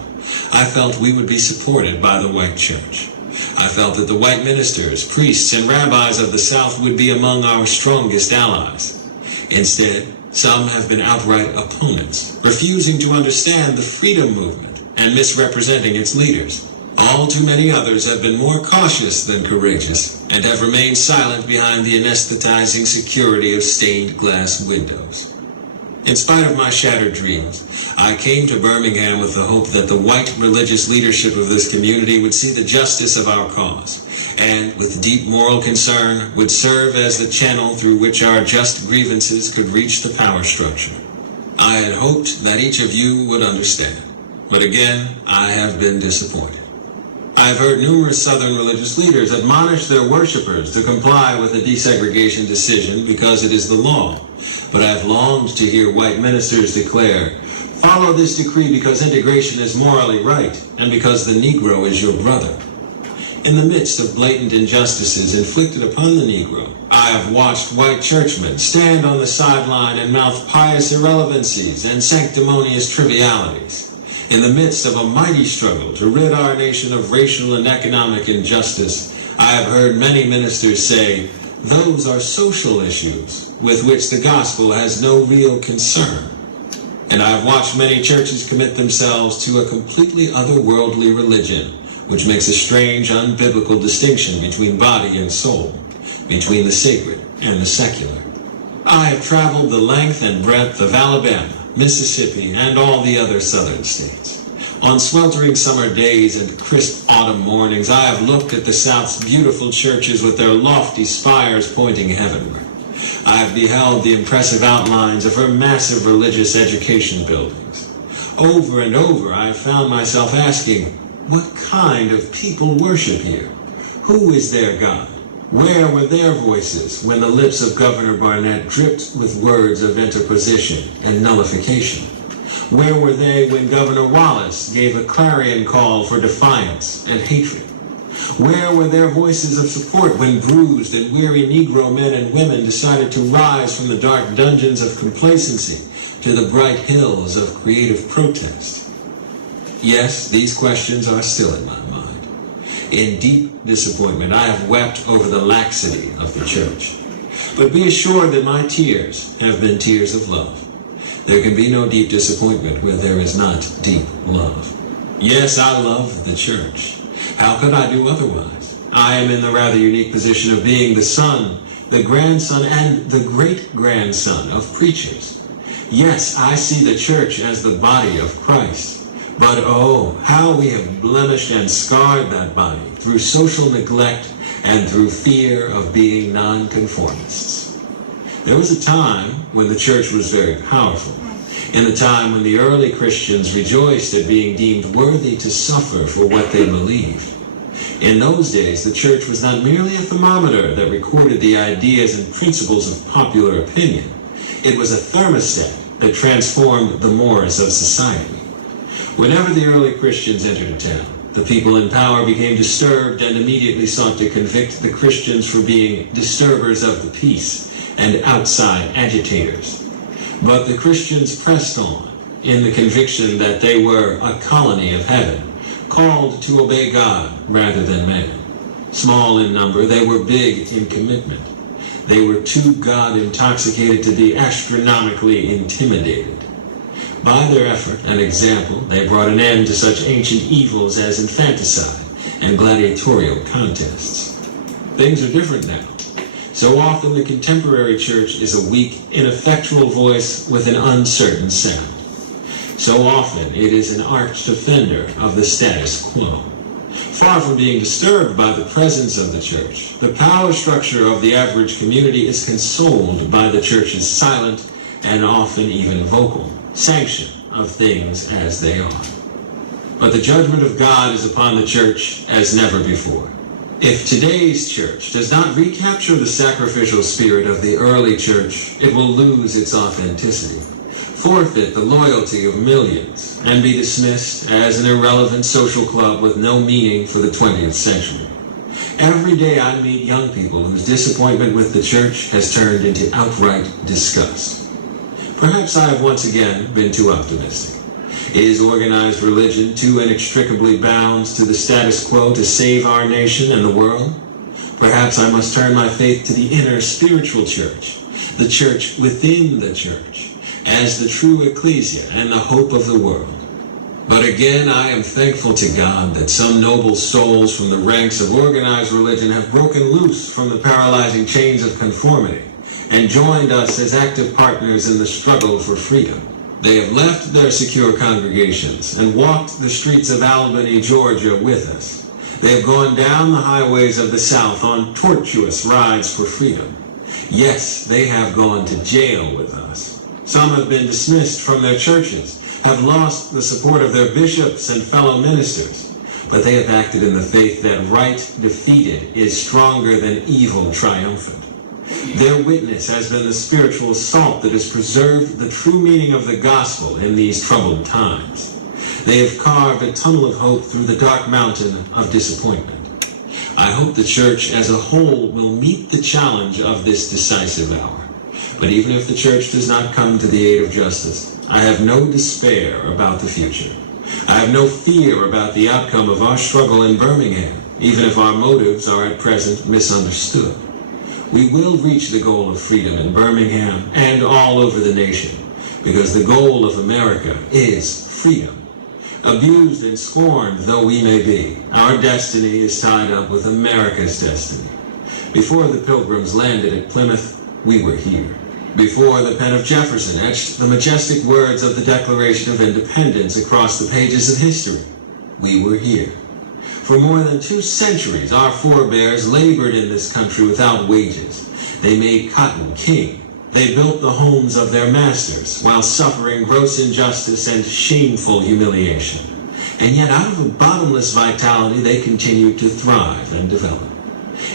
I felt we would be supported by the white church. I felt that the white ministers, priests, and rabbis of the South would be among our strongest allies. Instead, some have been outright opponents, refusing to understand the freedom movement and misrepresenting its leaders. All too many others have been more cautious than courageous and have remained silent behind the anesthetizing security of stained glass windows. In spite of my shattered dreams, I came to Birmingham with the hope that the white religious leadership of this community would see the justice of our cause and, with deep moral concern, would serve as the channel through which our just grievances could reach the power structure. I had hoped that each of you would understand, but again, I have been disappointed. I have heard numerous Southern religious leaders admonish their worshipers to comply with the desegregation decision because it is the law. But I have longed to hear white ministers declare, "Follow this decree because integration is morally right and because the Negro is your brother." In the midst of blatant injustices inflicted upon the Negro, I have watched white churchmen stand on the sideline and mouth pious irrelevancies and sanctimonious trivialities. In the midst of a mighty struggle to rid our nation of racial and economic injustice, I have heard many ministers say, "Those are social issues with which the gospel has no real concern." And I have watched many churches commit themselves to a completely otherworldly religion, which makes a strange, unbiblical distinction between body and soul, between the sacred and the secular. I have traveled the length and breadth of Alabama, Mississippi, and all the other southern states. On sweltering summer days and crisp autumn mornings, I have looked at the South's beautiful churches with their lofty spires pointing heavenward. I have beheld the impressive outlines of her massive religious education buildings. Over and over, I have found myself asking, what kind of people worship here? Who is their God? Where were their voices when the lips of Governor Barnett dripped with words of interposition and nullification? Where were they when Governor Wallace gave a clarion call for defiance and hatred? Where were their voices of support when bruised and weary Negro men and women decided to rise from the dark dungeons of complacency to the bright hills of creative protest? Yes, these questions are still in my mind. In deep disappointment, I have wept over the laxity of the church. But be assured that my tears have been tears of love. There can be no deep disappointment where there is not deep love. Yes, I love the church. How could I do otherwise? I am in the rather unique position of being the son, the grandson, and the great-grandson of preachers. Yes, I see the church as the body of Christ. But oh, how we have blemished and scarred that body through social neglect and through fear of being nonconformists. There was a time when the church was very powerful, in the time when the early Christians rejoiced at being deemed worthy to suffer for what they believed. In those days, the church was not merely a thermometer that recorded the ideas and principles of popular opinion. It was a thermostat that transformed the mores of society. Whenever the early Christians entered a town, the people in power became disturbed and immediately sought to convict the Christians for being disturbers of the peace and outside agitators. But the Christians pressed on in the conviction that they were a colony of heaven, called to obey God rather than man. Small in number, they were big in commitment. They were too God-intoxicated to be astronomically intimidated. By their effort and example, they brought an end to such ancient evils as infanticide and gladiatorial contests. Things are different now. So often the contemporary church is a weak, ineffectual voice with an uncertain sound. So often it is an arch defender of the status quo. Far from being disturbed by the presence of the church, the power structure of the average community is consoled by the church's silent and often even vocal sanction of things as they are. But the judgment of God is upon the church as never before. If today's church does not recapture the sacrificial spirit of the early church, it will lose its authenticity, forfeit the loyalty of millions, and be dismissed as an irrelevant social club with no meaning for the 20th century. Every day I meet young people whose disappointment with the church has turned into outright disgust. Perhaps I have once again been too optimistic. Is organized religion too inextricably bound to the status quo to save our nation and the world? Perhaps I must turn my faith to the inner spiritual church, the church within the church, as the true ecclesia and the hope of the world. But again, I am thankful to God that some noble souls from the ranks of organized religion have broken loose from the paralyzing chains of conformity and joined us as active partners in the struggle for freedom. They have left their secure congregations and walked the streets of Albany, Georgia with us. They have gone down the highways of the South on tortuous rides for freedom. Yes, they have gone to jail with us. Some have been dismissed from their churches, have lost the support of their bishops and fellow ministers, but they have acted in the faith that right defeated is stronger than evil triumphant. Their witness has been the spiritual salt that has preserved the true meaning of the gospel in these troubled times. They have carved a tunnel of hope through the dark mountain of disappointment. I hope the church as a whole will meet the challenge of this decisive hour. But even if the church does not come to the aid of justice, I have no despair about the future. I have no fear about the outcome of our struggle in Birmingham, even if our motives are at present misunderstood. We will reach the goal of freedom in Birmingham and all over the nation, because the goal of America is freedom. Abused and scorned though we may be, our destiny is tied up with America's destiny. Before the Pilgrims landed at Plymouth, we were here. Before the pen of Jefferson etched the majestic words of the Declaration of Independence across the pages of history, we were here. For more than 2 centuries, our forebears labored in this country without wages. They made cotton king. They built the homes of their masters while suffering gross injustice and shameful humiliation. And yet out of a bottomless vitality, they continued to thrive and develop.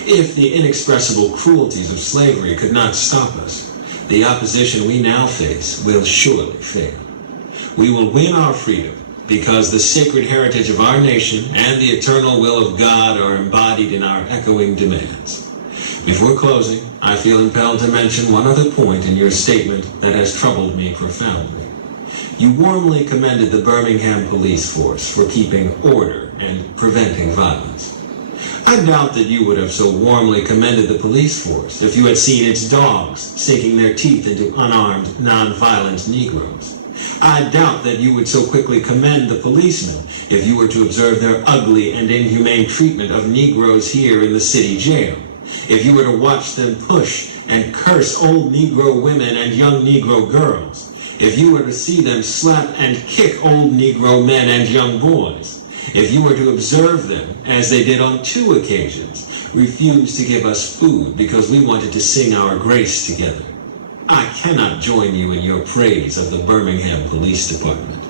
If the inexpressible cruelties of slavery could not stop us, the opposition we now face will surely fail. We will win our freedom because the sacred heritage of our nation and the eternal will of God are embodied in our echoing demands. Before closing, I feel impelled to mention one other point in your statement that has troubled me profoundly. You warmly commended the Birmingham police force for keeping order and preventing violence. I doubt that you would have so warmly commended the police force if you had seen its dogs sinking their teeth into unarmed, non-violent Negroes. I doubt that you would so quickly commend the policemen if you were to observe their ugly and inhumane treatment of Negroes here in the city jail. If you were to watch them push and curse old Negro women and young Negro girls. If you were to see them slap and kick old Negro men and young boys. If you were to observe them, as they did on 2 occasions, refuse to give us food because we wanted to sing our grace together. I cannot join you in your praise of the Birmingham Police Department.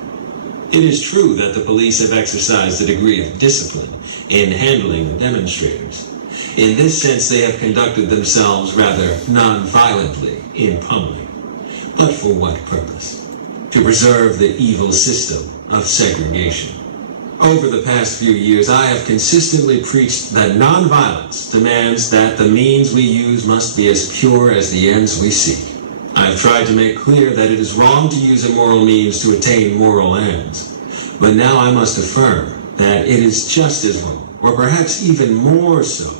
It is true that the police have exercised a degree of discipline in handling the demonstrators. In this sense, they have conducted themselves rather non-violently in public. But for what purpose? To preserve the evil system of segregation. Over the past few years, I have consistently preached that nonviolence demands that the means we use must be as pure as the ends we seek. I have tried to make clear that it is wrong to use immoral means to attain moral ends. But now I must affirm that it is just as wrong, or perhaps even more so,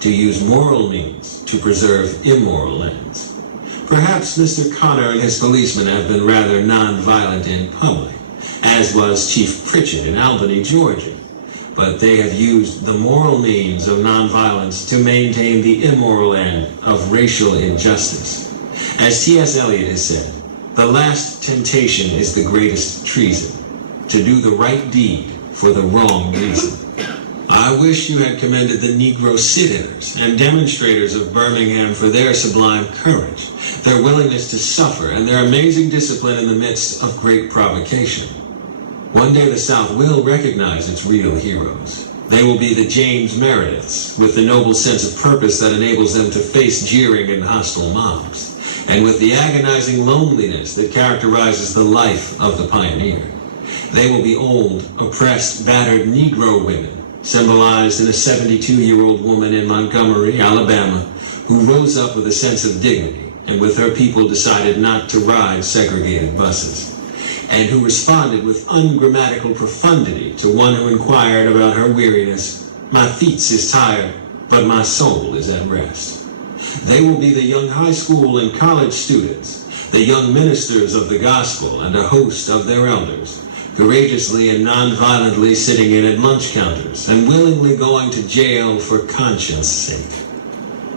to use moral means to preserve immoral ends. Perhaps Mr. Connor and his policemen have been rather nonviolent in public, as was Chief Pritchett in Albany, Georgia. But they have used the moral means of nonviolence to maintain the immoral end of racial injustice. As T.S. Eliot has said, the last temptation is the greatest treason, to do the right deed for the wrong reason. I wish you had commended the Negro sit-inners and demonstrators of Birmingham for their sublime courage, their willingness to suffer, and their amazing discipline in the midst of great provocation. One day the South will recognize its real heroes. They will be the James Merediths, with the noble sense of purpose that enables them to face jeering and hostile mobs, and with the agonizing loneliness that characterizes the life of the pioneer. They will be old, oppressed, battered Negro women, symbolized in a 72-year-old woman in Montgomery, Alabama, who rose up with a sense of dignity and with her people decided not to ride segregated buses, and who responded with ungrammatical profundity to one who inquired about her weariness. My feet is tired, but my soul is at rest. They will be the young high school and college students, the young ministers of the gospel and a host of their elders, courageously and non-violently sitting in at lunch counters and willingly going to jail for conscience sake.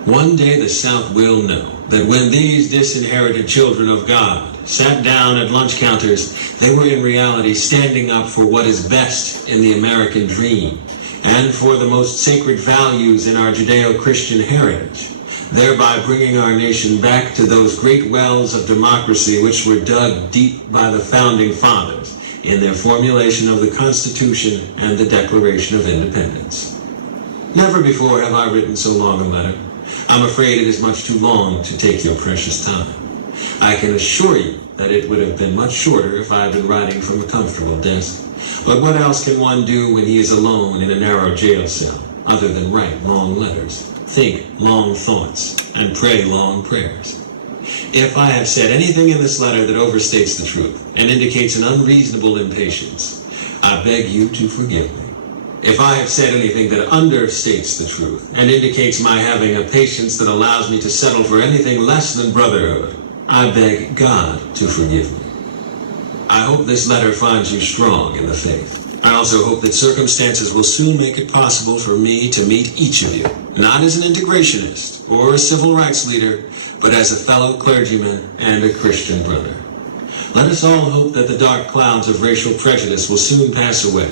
One day the South will know that when these disinherited children of God sat down at lunch counters, they were in reality standing up for what is best in the American dream and for the most sacred values in our Judeo-Christian heritage, thereby bringing our nation back to those great wells of democracy which were dug deep by the Founding Fathers in their formulation of the Constitution and the Declaration of Independence. Never before have I written so long a letter. I'm afraid it is much too long to take your precious time. I can assure you that it would have been much shorter if I had been writing from a comfortable desk. But what else can one do when he is alone in a narrow jail cell, other than write long letters, think long thoughts, and pray long prayers? If I have said anything in this letter that overstates the truth and indicates an unreasonable impatience, I beg you to forgive me. If I have said anything that understates the truth and indicates my having a patience that allows me to settle for anything less than brotherhood, I beg God to forgive me. I hope this letter finds you strong in the faith. I also hope that circumstances will soon make it possible for me to meet each of you, not as an integrationist or a civil rights leader, but as a fellow clergyman and a Christian brother. Let us all hope that the dark clouds of racial prejudice will soon pass away,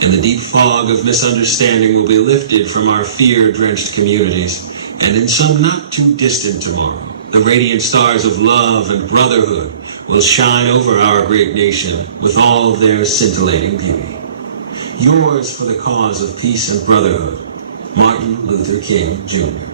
and the deep fog of misunderstanding will be lifted from our fear-drenched communities, and in some not too distant tomorrow, the radiant stars of love and brotherhood will shine over our great nation with all of their scintillating beauty. Yours for the cause of peace and brotherhood, Martin Luther King, Jr.